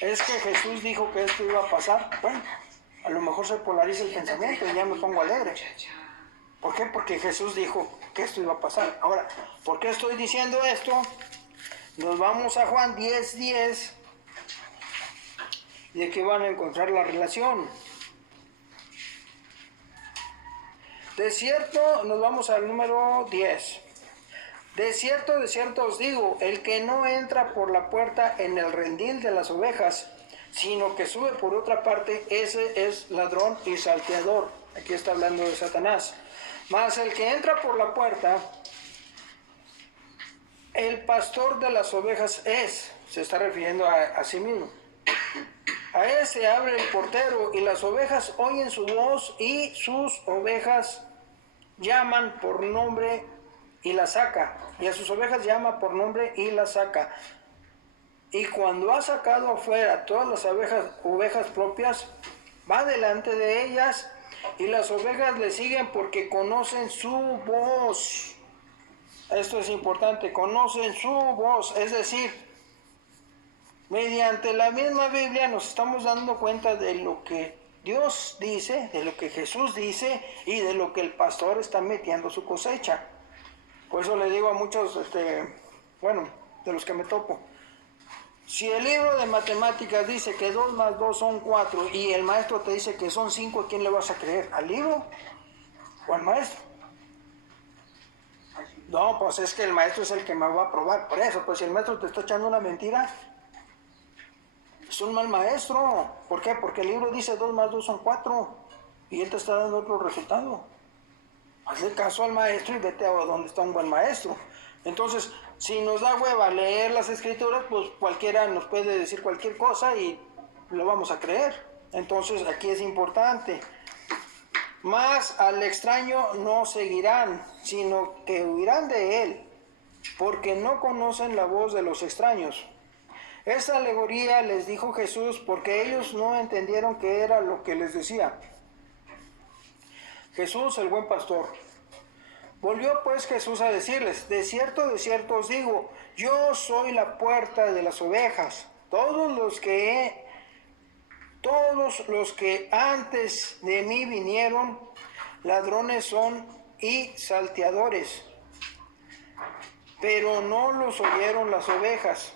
es que Jesús dijo que esto iba a pasar, bueno, a lo mejor se polariza el pensamiento y ya me pongo alegre. ¿Por qué? Porque Jesús dijo que esto iba a pasar. Ahora, ¿por qué estoy diciendo esto? Nos vamos a Juan 10:10. Y aquí van a encontrar la relación. De cierto, nos vamos al número 10. De cierto os digo, el que no entra por la puerta en el redil de las ovejas, sino que sube por otra parte, ese es ladrón y salteador. Aquí está hablando de Satanás. Mas el que entra por la puerta, el pastor de las ovejas es, se está refiriendo a sí mismo. A él se abre el portero y las ovejas oyen su voz y sus ovejas llaman por nombre y la saca. Y a sus ovejas llama por nombre y la saca. Y cuando ha sacado afuera todas las ovejas propias, va delante de ellas y las ovejas le siguen porque conocen su voz. Esto es importante, conocen su voz, es decir, mediante la misma Biblia nos estamos dando cuenta de lo que Dios dice, de lo que Jesús dice y de lo que el pastor está metiendo su cosecha. Por eso le digo a muchos, de los que me topo, si el libro de matemáticas dice que 2 más 2 son 4 y el maestro te dice que son 5, ¿a quién le vas a creer? ¿Al libro o al maestro? No, pues es que el maestro es el que me va a probar. Por eso, pues si el maestro te está echando una mentira, es un mal maestro. ¿Por qué? Porque el libro dice 2 más 2 son 4 y él te está dando otro resultado. Hazle caso al maestro y vete a donde está un buen maestro. Entonces, si nos da hueva leer las escrituras, pues cualquiera nos puede decir cualquier cosa y lo vamos a creer. Entonces, aquí es importante. Mas al extraño no seguirán, sino que huirán de él, porque no conocen la voz de los extraños. Esta alegoría les dijo Jesús porque ellos no entendieron qué era lo que les decía. Jesús, el buen pastor. Volvió pues Jesús a decirles, de cierto os digo, yo soy la puerta de las ovejas. Todos los que antes de mí vinieron, ladrones son y salteadores, pero no los oyeron las ovejas.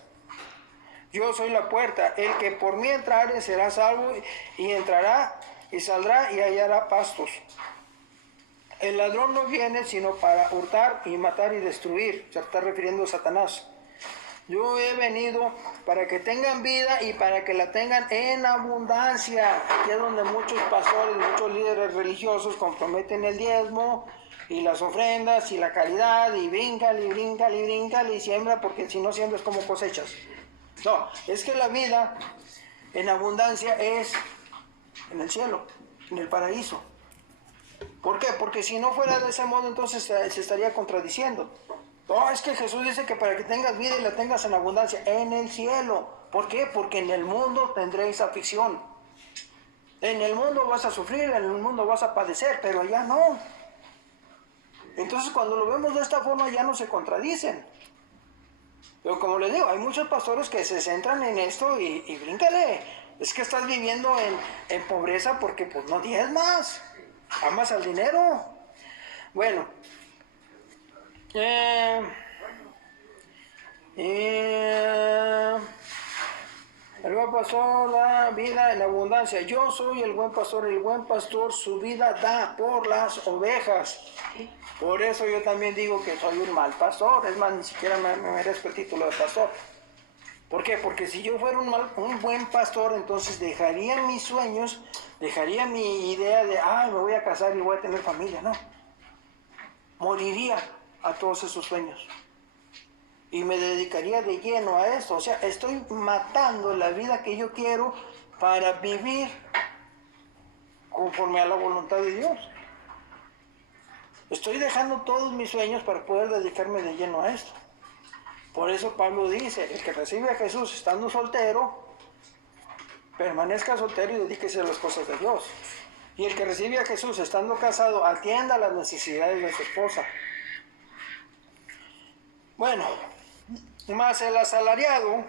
Yo soy la puerta, el que por mí entrare será salvo, y entrará y saldrá y hallará pastos. El ladrón no viene sino para hurtar y matar y destruir. Se está refiriendo a Satanás. Yo he venido para que tengan vida y para que la tengan en abundancia. Aquí es donde muchos pastores, muchos líderes religiosos comprometen el diezmo y las ofrendas y la caridad y bríncale y siembra, porque si no siembras, como cosechas. No, es que la vida en abundancia es en el cielo, en el paraíso. ¿Por qué? Porque si no fuera de ese modo, entonces se estaría contradiciendo. No, es que Jesús dice que para que tengas vida y la tengas en abundancia, en el cielo. ¿Por qué? Porque en el mundo tendréis aflicción. En el mundo vas a sufrir, en el mundo vas a padecer, pero allá no. Entonces cuando lo vemos de esta forma ya no se contradicen. Pero como les digo, hay muchos pastores que se centran en esto y bríncale. Es que estás viviendo en pobreza porque pues no diezmas. Amas al dinero. Bueno. Les voy a pastor da vida en abundancia. Yo soy el buen pastor su vida da por las ovejas. Por eso yo también digo que soy un mal pastor, es más, ni siquiera me merezco el título de pastor. ¿Por qué? Porque si yo fuera un buen pastor, entonces dejaría mis sueños, dejaría mi idea de, me voy a casar y voy a tener familia, no. Moriría a todos esos sueños. Y me dedicaría de lleno a esto. O sea, estoy matando la vida que yo quiero para vivir conforme a la voluntad de Dios. Estoy dejando todos mis sueños para poder dedicarme de lleno a esto. Por eso Pablo dice, el que recibe a Jesús estando soltero, permanezca soltero y dedíquese a las cosas de Dios. Y el que recibe a Jesús estando casado, atienda las necesidades de su esposa. Bueno, más el asalariado,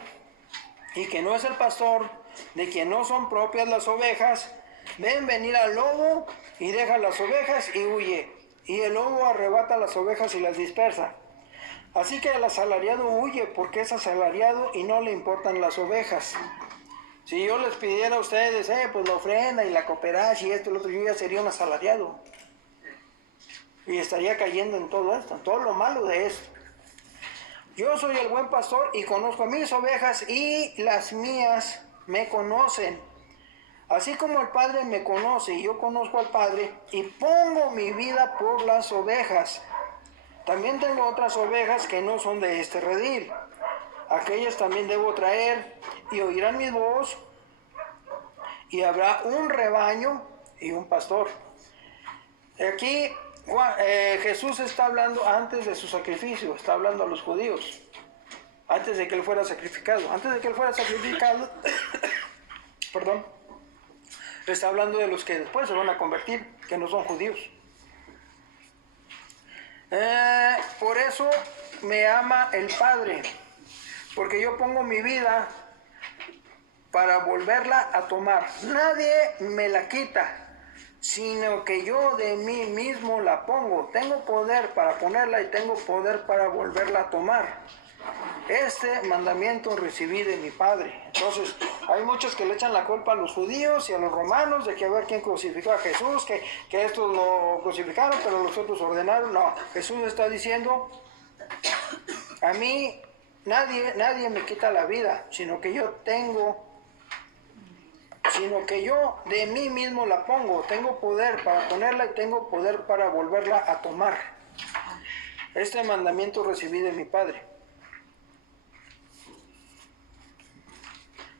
y que no es el pastor, de quien no son propias las ovejas, ven venir al lobo y deja las ovejas y huye. Y el lobo arrebata las ovejas y las dispersa. Así que el asalariado huye porque es asalariado y no le importan las ovejas. Si yo les pidiera a ustedes, pues la ofrenda y la cooperacha y esto y lo otro, yo ya sería un asalariado. Y estaría cayendo en todo esto, en todo lo malo de esto. Yo soy el buen pastor y conozco a mis ovejas y las mías me conocen. Así como el Padre me conoce y yo conozco al Padre y pongo mi vida por las ovejas. También tengo otras ovejas que no son de este redil. Aquellas también debo traer y oirán mi voz y habrá un rebaño y un pastor. Aquí Jesús está hablando antes de su sacrificio, está hablando a los judíos, antes de que él fuera sacrificado. Antes de que él fuera sacrificado, perdón, está hablando de los que después se van a convertir, que no son judíos. Por eso me ama el Padre, porque yo pongo mi vida para volverla a tomar. Nadie me la quita, sino que yo de mí mismo la pongo. Tengo poder para ponerla y tengo poder para volverla a tomar. Este mandamiento recibí de mi Padre. Entonces, hay muchos que le echan la culpa a los judíos y a los romanos de que a ver quién crucificó a Jesús, que estos lo crucificaron, pero los otros ordenaron. No, Jesús está diciendo, a mí nadie me quita la vida, sino que yo de mí mismo la pongo. Tengo poder para ponerla y tengo poder para volverla a tomar. Este mandamiento recibí de mi Padre.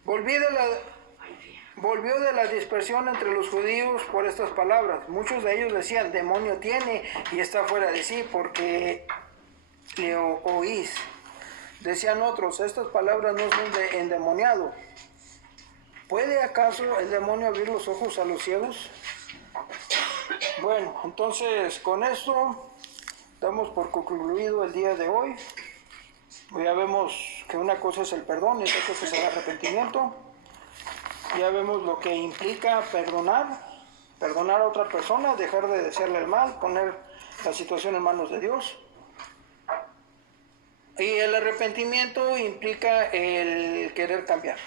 Volvió de la dispersión entre los judíos por estas palabras. Muchos de ellos decían, demonio tiene y está fuera de sí porque le oís. Decían otros, estas palabras no son de endemoniado. ¿Puede acaso el demonio abrir los ojos a los ciegos? Bueno, entonces con esto damos por concluido el día de hoy. Ya vemos que una cosa es el perdón y otra cosa es el arrepentimiento. Ya vemos lo que implica perdonar a otra persona, dejar de desearle el mal, poner la situación en manos de Dios. Y el arrepentimiento implica el querer cambiar.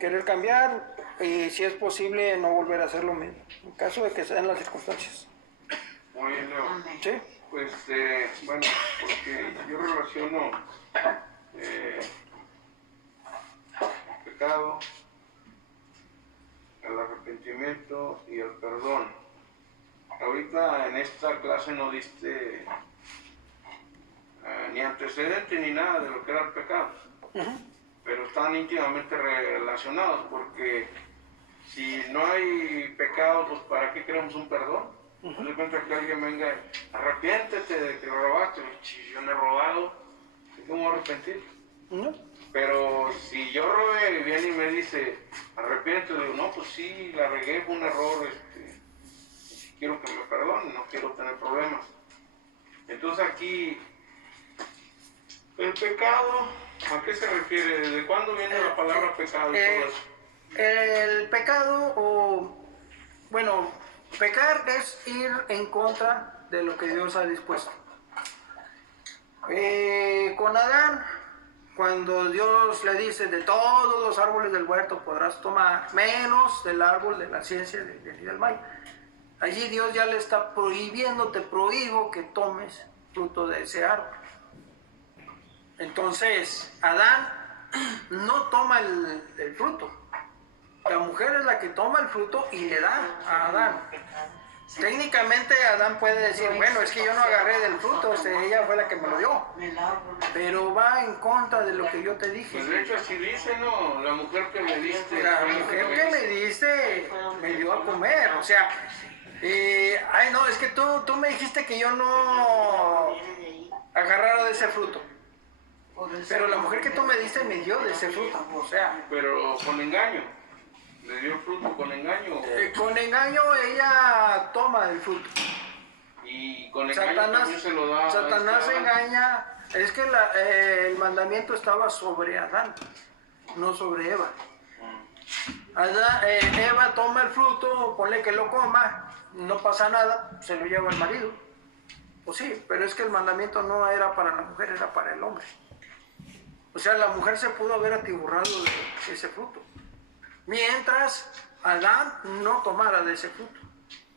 Querer cambiar y si es posible no volver a hacer lo mismo, en caso de que sean las circunstancias. Muy bien, Leo. ¿Sí? Pues, bueno, porque yo relaciono el pecado, el arrepentimiento y el perdón. Ahorita en esta clase no diste ni antecedente ni nada de lo que era el pecado, pero están íntimamente relacionados, porque si no hay pecado, pues ¿para qué queremos un perdón? No se cuenta que alguien venga, arrepiéntete de que robaste. Si yo no he robado, ¿cómo me voy a arrepentir? No. Pero si yo robé y viene y me dice, arrepiéntete, digo, no, pues sí, la regué, fue un error, quiero que me perdone, no quiero tener problemas. Entonces aquí, el pecado, ¿a qué se refiere? ¿Desde cuándo viene la palabra pecado y todo eso? El pecado, pecar es ir en contra de lo que Dios ha dispuesto. Con Adán cuando Dios le dice, de todos los árboles del huerto podrás tomar, menos del árbol de la ciencia del bien y del mal. Allí Dios ya le está prohibiendo, te prohíbo que tomes fruto de ese árbol. Entonces, Adán no toma el fruto. La mujer es la que toma el fruto y le da a Adán. Técnicamente Adán puede decir, bueno, es que yo no agarré del fruto, ella fue la que me lo dio. Pero va en contra de lo que yo te dije. Pues de hecho así dice, ¿no? La mujer que me diste. La mujer que me diste me dio a comer, o sea, ay no, es que tú me dijiste que yo no agarrara de ese fruto. Pero la mujer que tú me diste me dio de ese fruto, o sea. Pero con engaño. ¿Le dio fruto con engaño? Con engaño ella toma el fruto. Y con engaño también se lo da. Satanás engaña. Es que el mandamiento estaba sobre Adán, no sobre Eva. Eva toma el fruto, ponle que lo coma, no pasa nada, se lo lleva el marido. Pues sí, pero es que el mandamiento no era para la mujer, era para el hombre. O sea, la mujer se pudo haber atiborrado de ese fruto, mientras Adán no tomara de ese fruto,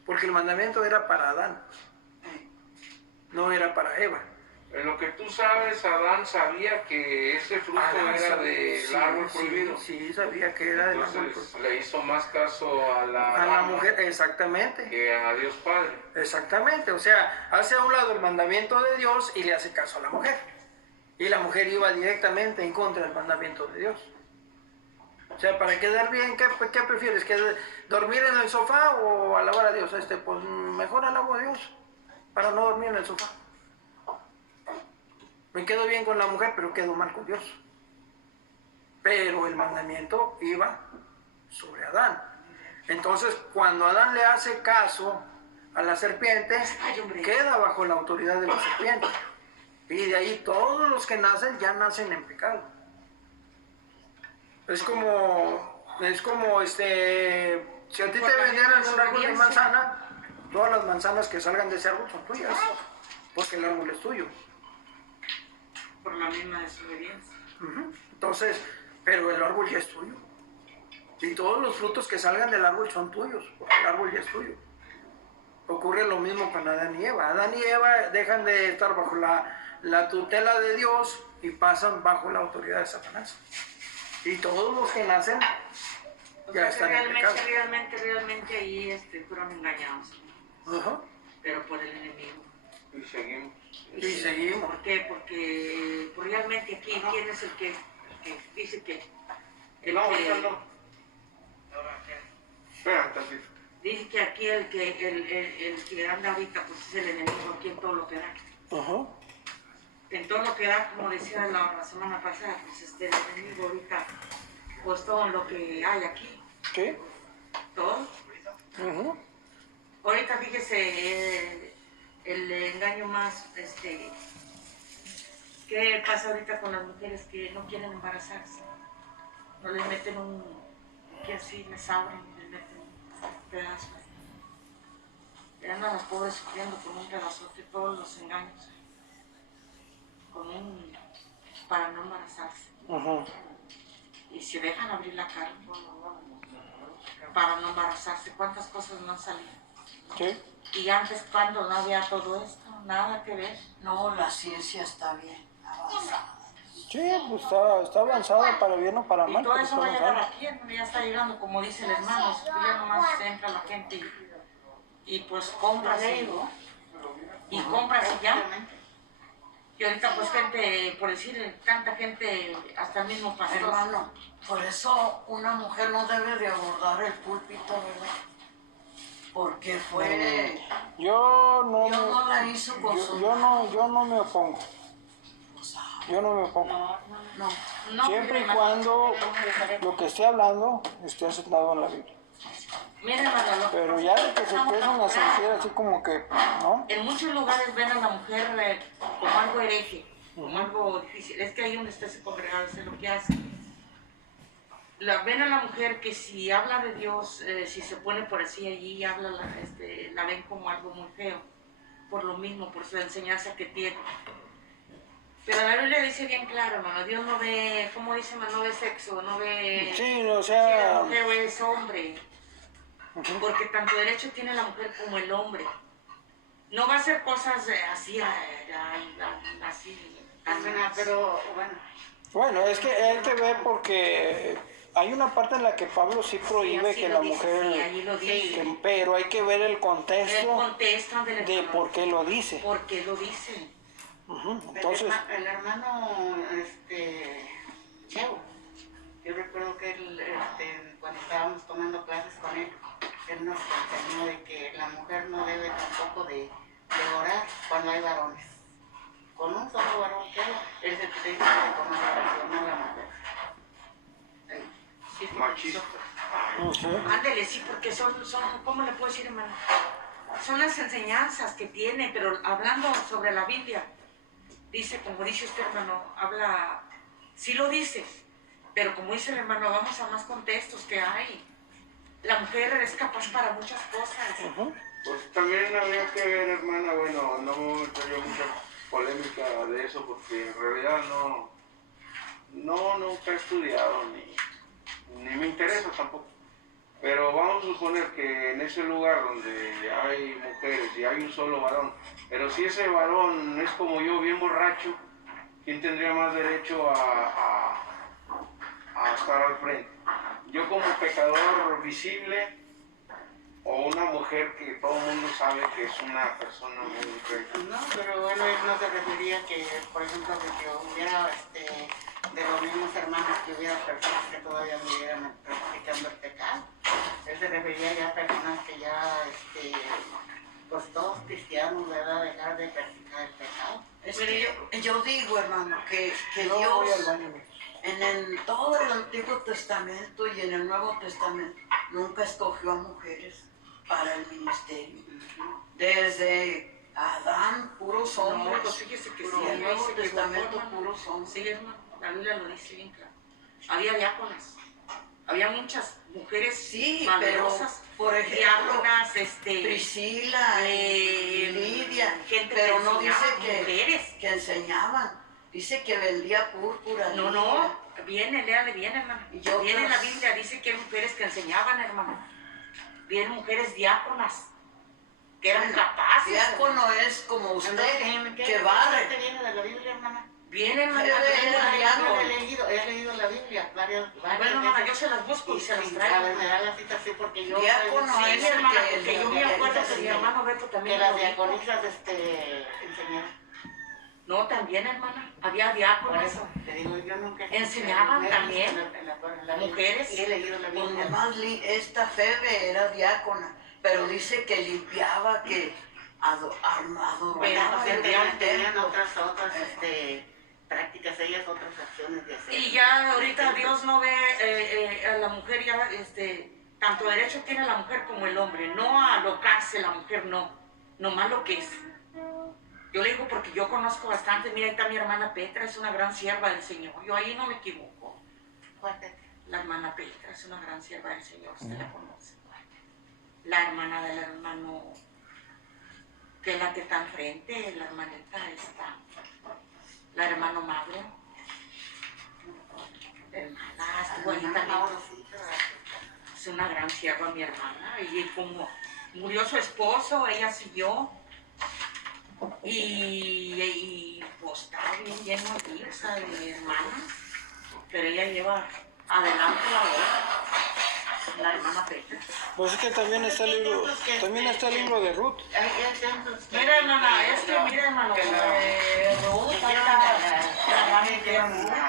porque el mandamiento era para Adán, no era para Eva. En lo que tú sabes, Adán sabía que ese fruto era del árbol prohibido. Sí, sabía que era del árbol prohibido. Entonces le hizo más caso a la mujer, exactamente. Que a Dios Padre. Exactamente, o sea, hace a un lado el mandamiento de Dios y le hace caso a la mujer. Y la mujer iba directamente en contra del mandamiento de Dios. O sea, para quedar bien, ¿qué prefieres? ¿Que dormir en el sofá o alabar a Dios? Pues mejor alabo a Dios para no dormir en el sofá. Me quedo bien con la mujer, pero quedo mal con Dios. Pero el mandamiento iba sobre Adán. Entonces, cuando Adán le hace caso a la serpiente, queda bajo la autoridad de la serpiente. Y de ahí todos los que nacen ya nacen en pecado. Es como si a ti te vendieran un árbol de manzana, todas las manzanas que salgan de ese árbol son tuyas, porque el árbol es tuyo. Por la misma desobediencia. Entonces, pero el árbol ya es tuyo. Y todos los frutos que salgan del árbol son tuyos, porque el árbol ya es tuyo. Ocurre lo mismo con Adán y Eva. Adán y Eva dejan de estar bajo la tutela de Dios y pasan bajo la autoridad de Satanás. Y todos los que nacen ya están en pecado. Realmente ahí fueron engañados. Pero por el enemigo. Y seguimos. Y seguimos. ¿Por qué? Porque realmente aquí, ¿quién es el que dice que? Espera, tantito. Dice que aquí el que anda ahorita pues es el enemigo aquí en todo lo que da. En todo lo que da, como decía la semana pasada, pues el enemigo ahorita, pues todo lo que hay aquí. ¿Qué? Todo. Ahorita fíjese el engaño más, ¿qué pasa ahorita con las mujeres que no quieren embarazarse? No les meten que así les abren, les meten un pedazo. Y andan las pobres sufriendo con un pedazote todos los engaños. Para no embarazarse. Y si dejan abrir la carne para no embarazarse, ¿cuántas cosas no han salido? ¿Sí? Y antes, cuando no había todo esto, nada que ver. No, la ciencia está bien avanzada. Sí, pues está avanzada para bien o para mal. Y todo pero eso está va a llegar avanzada. aquí, ya está llegando, como dice el hermano, ya nomás entra la gente y pues compras y compras y ya. Y ahorita pues gente, por decir, tanta gente, hasta el mismo pastor. Hermano, por eso una mujer no debe de abordar el púlpito, ¿verdad? Porque fue... Yo Dios no la hizo con su... yo no me opongo. Yo no me opongo. No. Siempre y cuando lo que esté hablando esté aceptado en la Biblia. Miren, hermano, Pero ya de que se empiezan a sentir así como que, ¿no? en muchos lugares ven a la mujer como algo hereje, como algo difícil. Es que ahí donde está ese congregado, es lo que hace. Ven a la mujer que si habla de Dios, si se pone por así allí, la ven como algo muy feo. Por lo mismo, por su enseñanza que tiene. Pero la Biblia dice bien claro, hermano, Dios no ve, ¿cómo dice, hermano? No ve sexo, no ve Sí, o si es sea, mujer o es hombre. Porque tanto derecho tiene la mujer como el hombre. No va a hacer cosas así, así, Pero bueno, bueno, es que hay que ver porque hay una parte en la que Pablo sí prohíbe así que lo la dice, mujer, sí, allí lo dice. pero hay que ver el Él contexto contesta del de hermano. por qué lo dice. ¿Por qué lo dice? Entonces, el hermano, Cheo, yo recuerdo que él, cuando estábamos tomando clases con él nos enseñó de que la mujer no debe tampoco de orar cuando hay varones. Con un solo varón que haya, él se te dice que con oración a la mujer. Sí, Machista. Ándele, sí, porque son, ¿cómo le puedo decir, hermano? Son las enseñanzas que tiene, pero hablando sobre la Biblia, dice, como dice usted, hermano, habla, sí lo dice, pero como dice el hermano, vamos a más contextos que hay. La mujer es capaz para muchas cosas. Pues también habría que ver, hermana, bueno, no tengo mucha polémica de eso porque en realidad nunca he estudiado ni me interesa tampoco. Pero vamos a suponer que en ese lugar donde hay mujeres y hay un solo varón, pero si ese varón es como yo, bien borracho, ¿quién tendría más derecho a estar al frente? Yo como pecador visible o una mujer que todo el mundo sabe que es una persona muy recta. No, pero bueno, él no se refería que, por ejemplo, que hubiera de los mismos hermanos que hubiera personas que todavía vivieran practicando el pecado. Él se refería ya a personas que ya, pues todos cristianos, ¿verdad? Dejar de practicar el pecado. Es que yo digo, hermano, que Dios en todo el Antiguo Testamento y en el Nuevo Testamento nunca escogió a mujeres para el ministerio. Desde Adán, puros hombres. No, pues fíjese que sí, Y el Nuevo se equivocó, Testamento, hermano. puros hombres. Sí, hermano, la Biblia lo dice bien claro. Había diáconas, había muchas mujeres Sí, valiosas, pero, por ejemplo, diáconas, Priscila, Lidia, gente pero que no dice enseñaba, mujeres. que enseñaban, dice que vendía púrpura. No, viene, léale bien, hermano. Y yo Viene en pues- la Biblia, dice que hay mujeres que enseñaban, hermano. Vienen mujeres diáconas, que eran capaces. Diácono es como usted, que barre. viene de la Biblia, hermana? Viene, hermana. Yo He leído la Biblia varias Bueno, hermana, yo se las busco y se las A traigo. ver, me da la cita así porque yo... Diácono Sí, es mi hermana, el porque yo me acuerdo que mi hermano Beto Que también las lo dijo. diaconisas enseñaron. No, también, hermana. Había Por diáconas. eso, te digo, yo nunca... Enseñaban he también. visto la Biblia. Mujeres. Y he leído la Pues Biblia. nomás esta Febe era diácona, pero dice que limpiaba, que adoraba Pero, tenían otras prácticas, ellas otras acciones de hacer. Y ya ahorita Dios no ve a la mujer ya, tanto derecho tiene la mujer como el hombre, no a alocarse la mujer, no, nomás lo que es. Yo le digo porque yo conozco bastante, mira, ahí está mi hermana Petra, es una gran sierva del Señor, yo ahí no me equivoco. La hermana Petra es una gran sierva del Señor, usted la conoce. La hermana del hermano, que es la que está enfrente, la hermanita está, la hermano Magro. Hermana, estuvo ahí también. Es una gran sierva mi hermana, y como murió su esposo, ella siguió. Y pues estaba bien lleno aquí, o sea, de hermanas, pero ella lleva adelante la obra, la hermana Petra. pues es que también está el libro de Ruth. Mira, hermana, mira, hermano, Ruth, ahí está la gran mujer.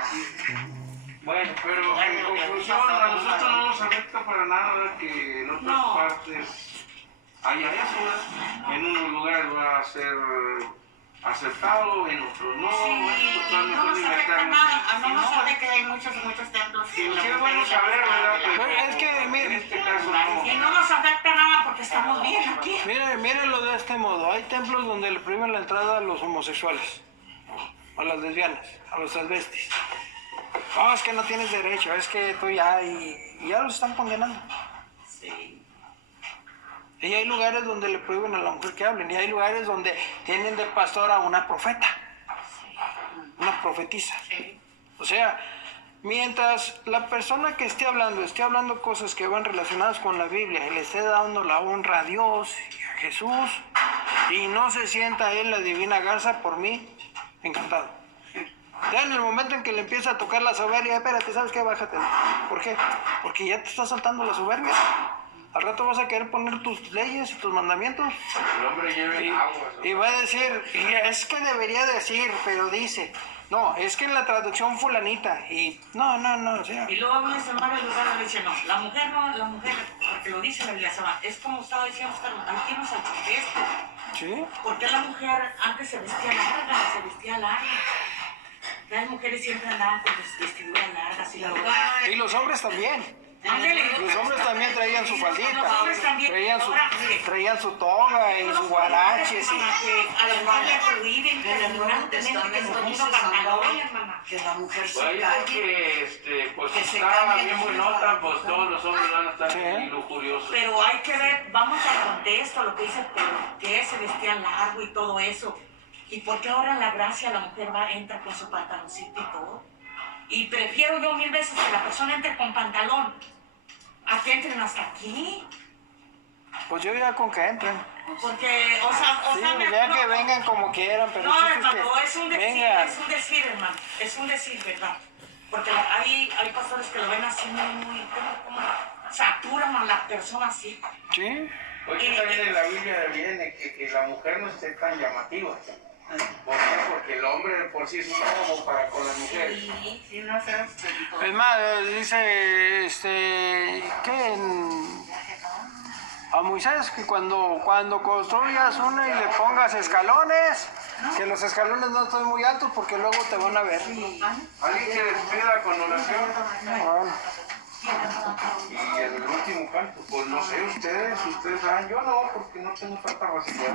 Bueno, pero en conclusión, a nosotros no nos afecta para nada que en otras partes haya eso, ¿verdad? En unos lugares va a ser aceptado, en otros no. Sí, no nos afecta nada, no nos afecta. Que hay muchos templos que Sí, es bueno saber, ¿verdad? Pero Bueno, es que en mire, este caso no. Y no nos afecta nada porque estamos bien aquí. mírenlo de este modo. Hay templos donde le prohíben la entrada a los homosexuales, a las lesbianas, a los transvestis. No, es que no tienes derecho, es que tú ya, y ya los están condenando. Sí. Y hay lugares donde le prohíben a la mujer que hablen, y hay lugares donde tienen de pastor a una profeta. una profetisa. Sí. O sea, mientras la persona que esté hablando cosas que van relacionadas con la Biblia y le esté dando la honra a Dios y a Jesús, y no se sienta él la divina garza, por mí, encantado. Ya en el momento en que le empieza a tocar la soberbia, espérate, ¿sabes qué? Bájate. ¿Por qué? Porque ya te está saltando la soberbia. Al rato vas a querer poner tus leyes y tus mandamientos. El hombre lleve agua. Y va a decir, y es que debería decir, pero dice, no, es que en la traducción fulanita, y no, o sea, Y luego viene ese mal lugar y dice, no, la mujer, porque lo dice la Biblia, es como estaba diciendo, aquí nos al contexto. ¿sí? Porque la mujer antes se vestía larga. Las mujeres siempre andaban con vestiduras largas y Y los hombres también. Ándale. Los hombres también traían su faldita, Los hombres también. Ahora, mire, traían su toga y sus guaraches. a la mujer le prohíben terminantemente que se ponga pantalones, mamá. Que la mujer se Pues calle. que pues Que se está cambie bien de buenota, género. pues todos los hombres van a estar Sí. muy lujuriosos. Pero hay que ver, vamos al contexto, lo que dice, por qué se vestía largo y todo eso. Y por qué ahora en la gracia la mujer entra con su pantaloncito y todo. Y prefiero yo 1000 veces que la persona entre con pantalón a que entren hasta aquí. Pues yo ya con que entren. Porque, o sea, Sí, ya que vengan como quieran, pero no, el chiste hermano, que es un decir, vengan. hermano, es un decir, ¿verdad? Porque hay pastores que lo ven así muy, como saturan a la persona así. Sí, Hoy también en la Biblia viene que la mujer no esté tan llamativa. ¿Por qué? Porque el hombre de por sí es un lobo para con las mujeres. Si no seas es más, dice, que a Moisés que cuando construyas una y le pongas escalones, que los escalones no estén muy altos porque luego te van a ver. Alguien que despida con oración. Bueno, Y el último canto, pues no sé, ustedes saben, yo no, porque no tengo tanta facilidad.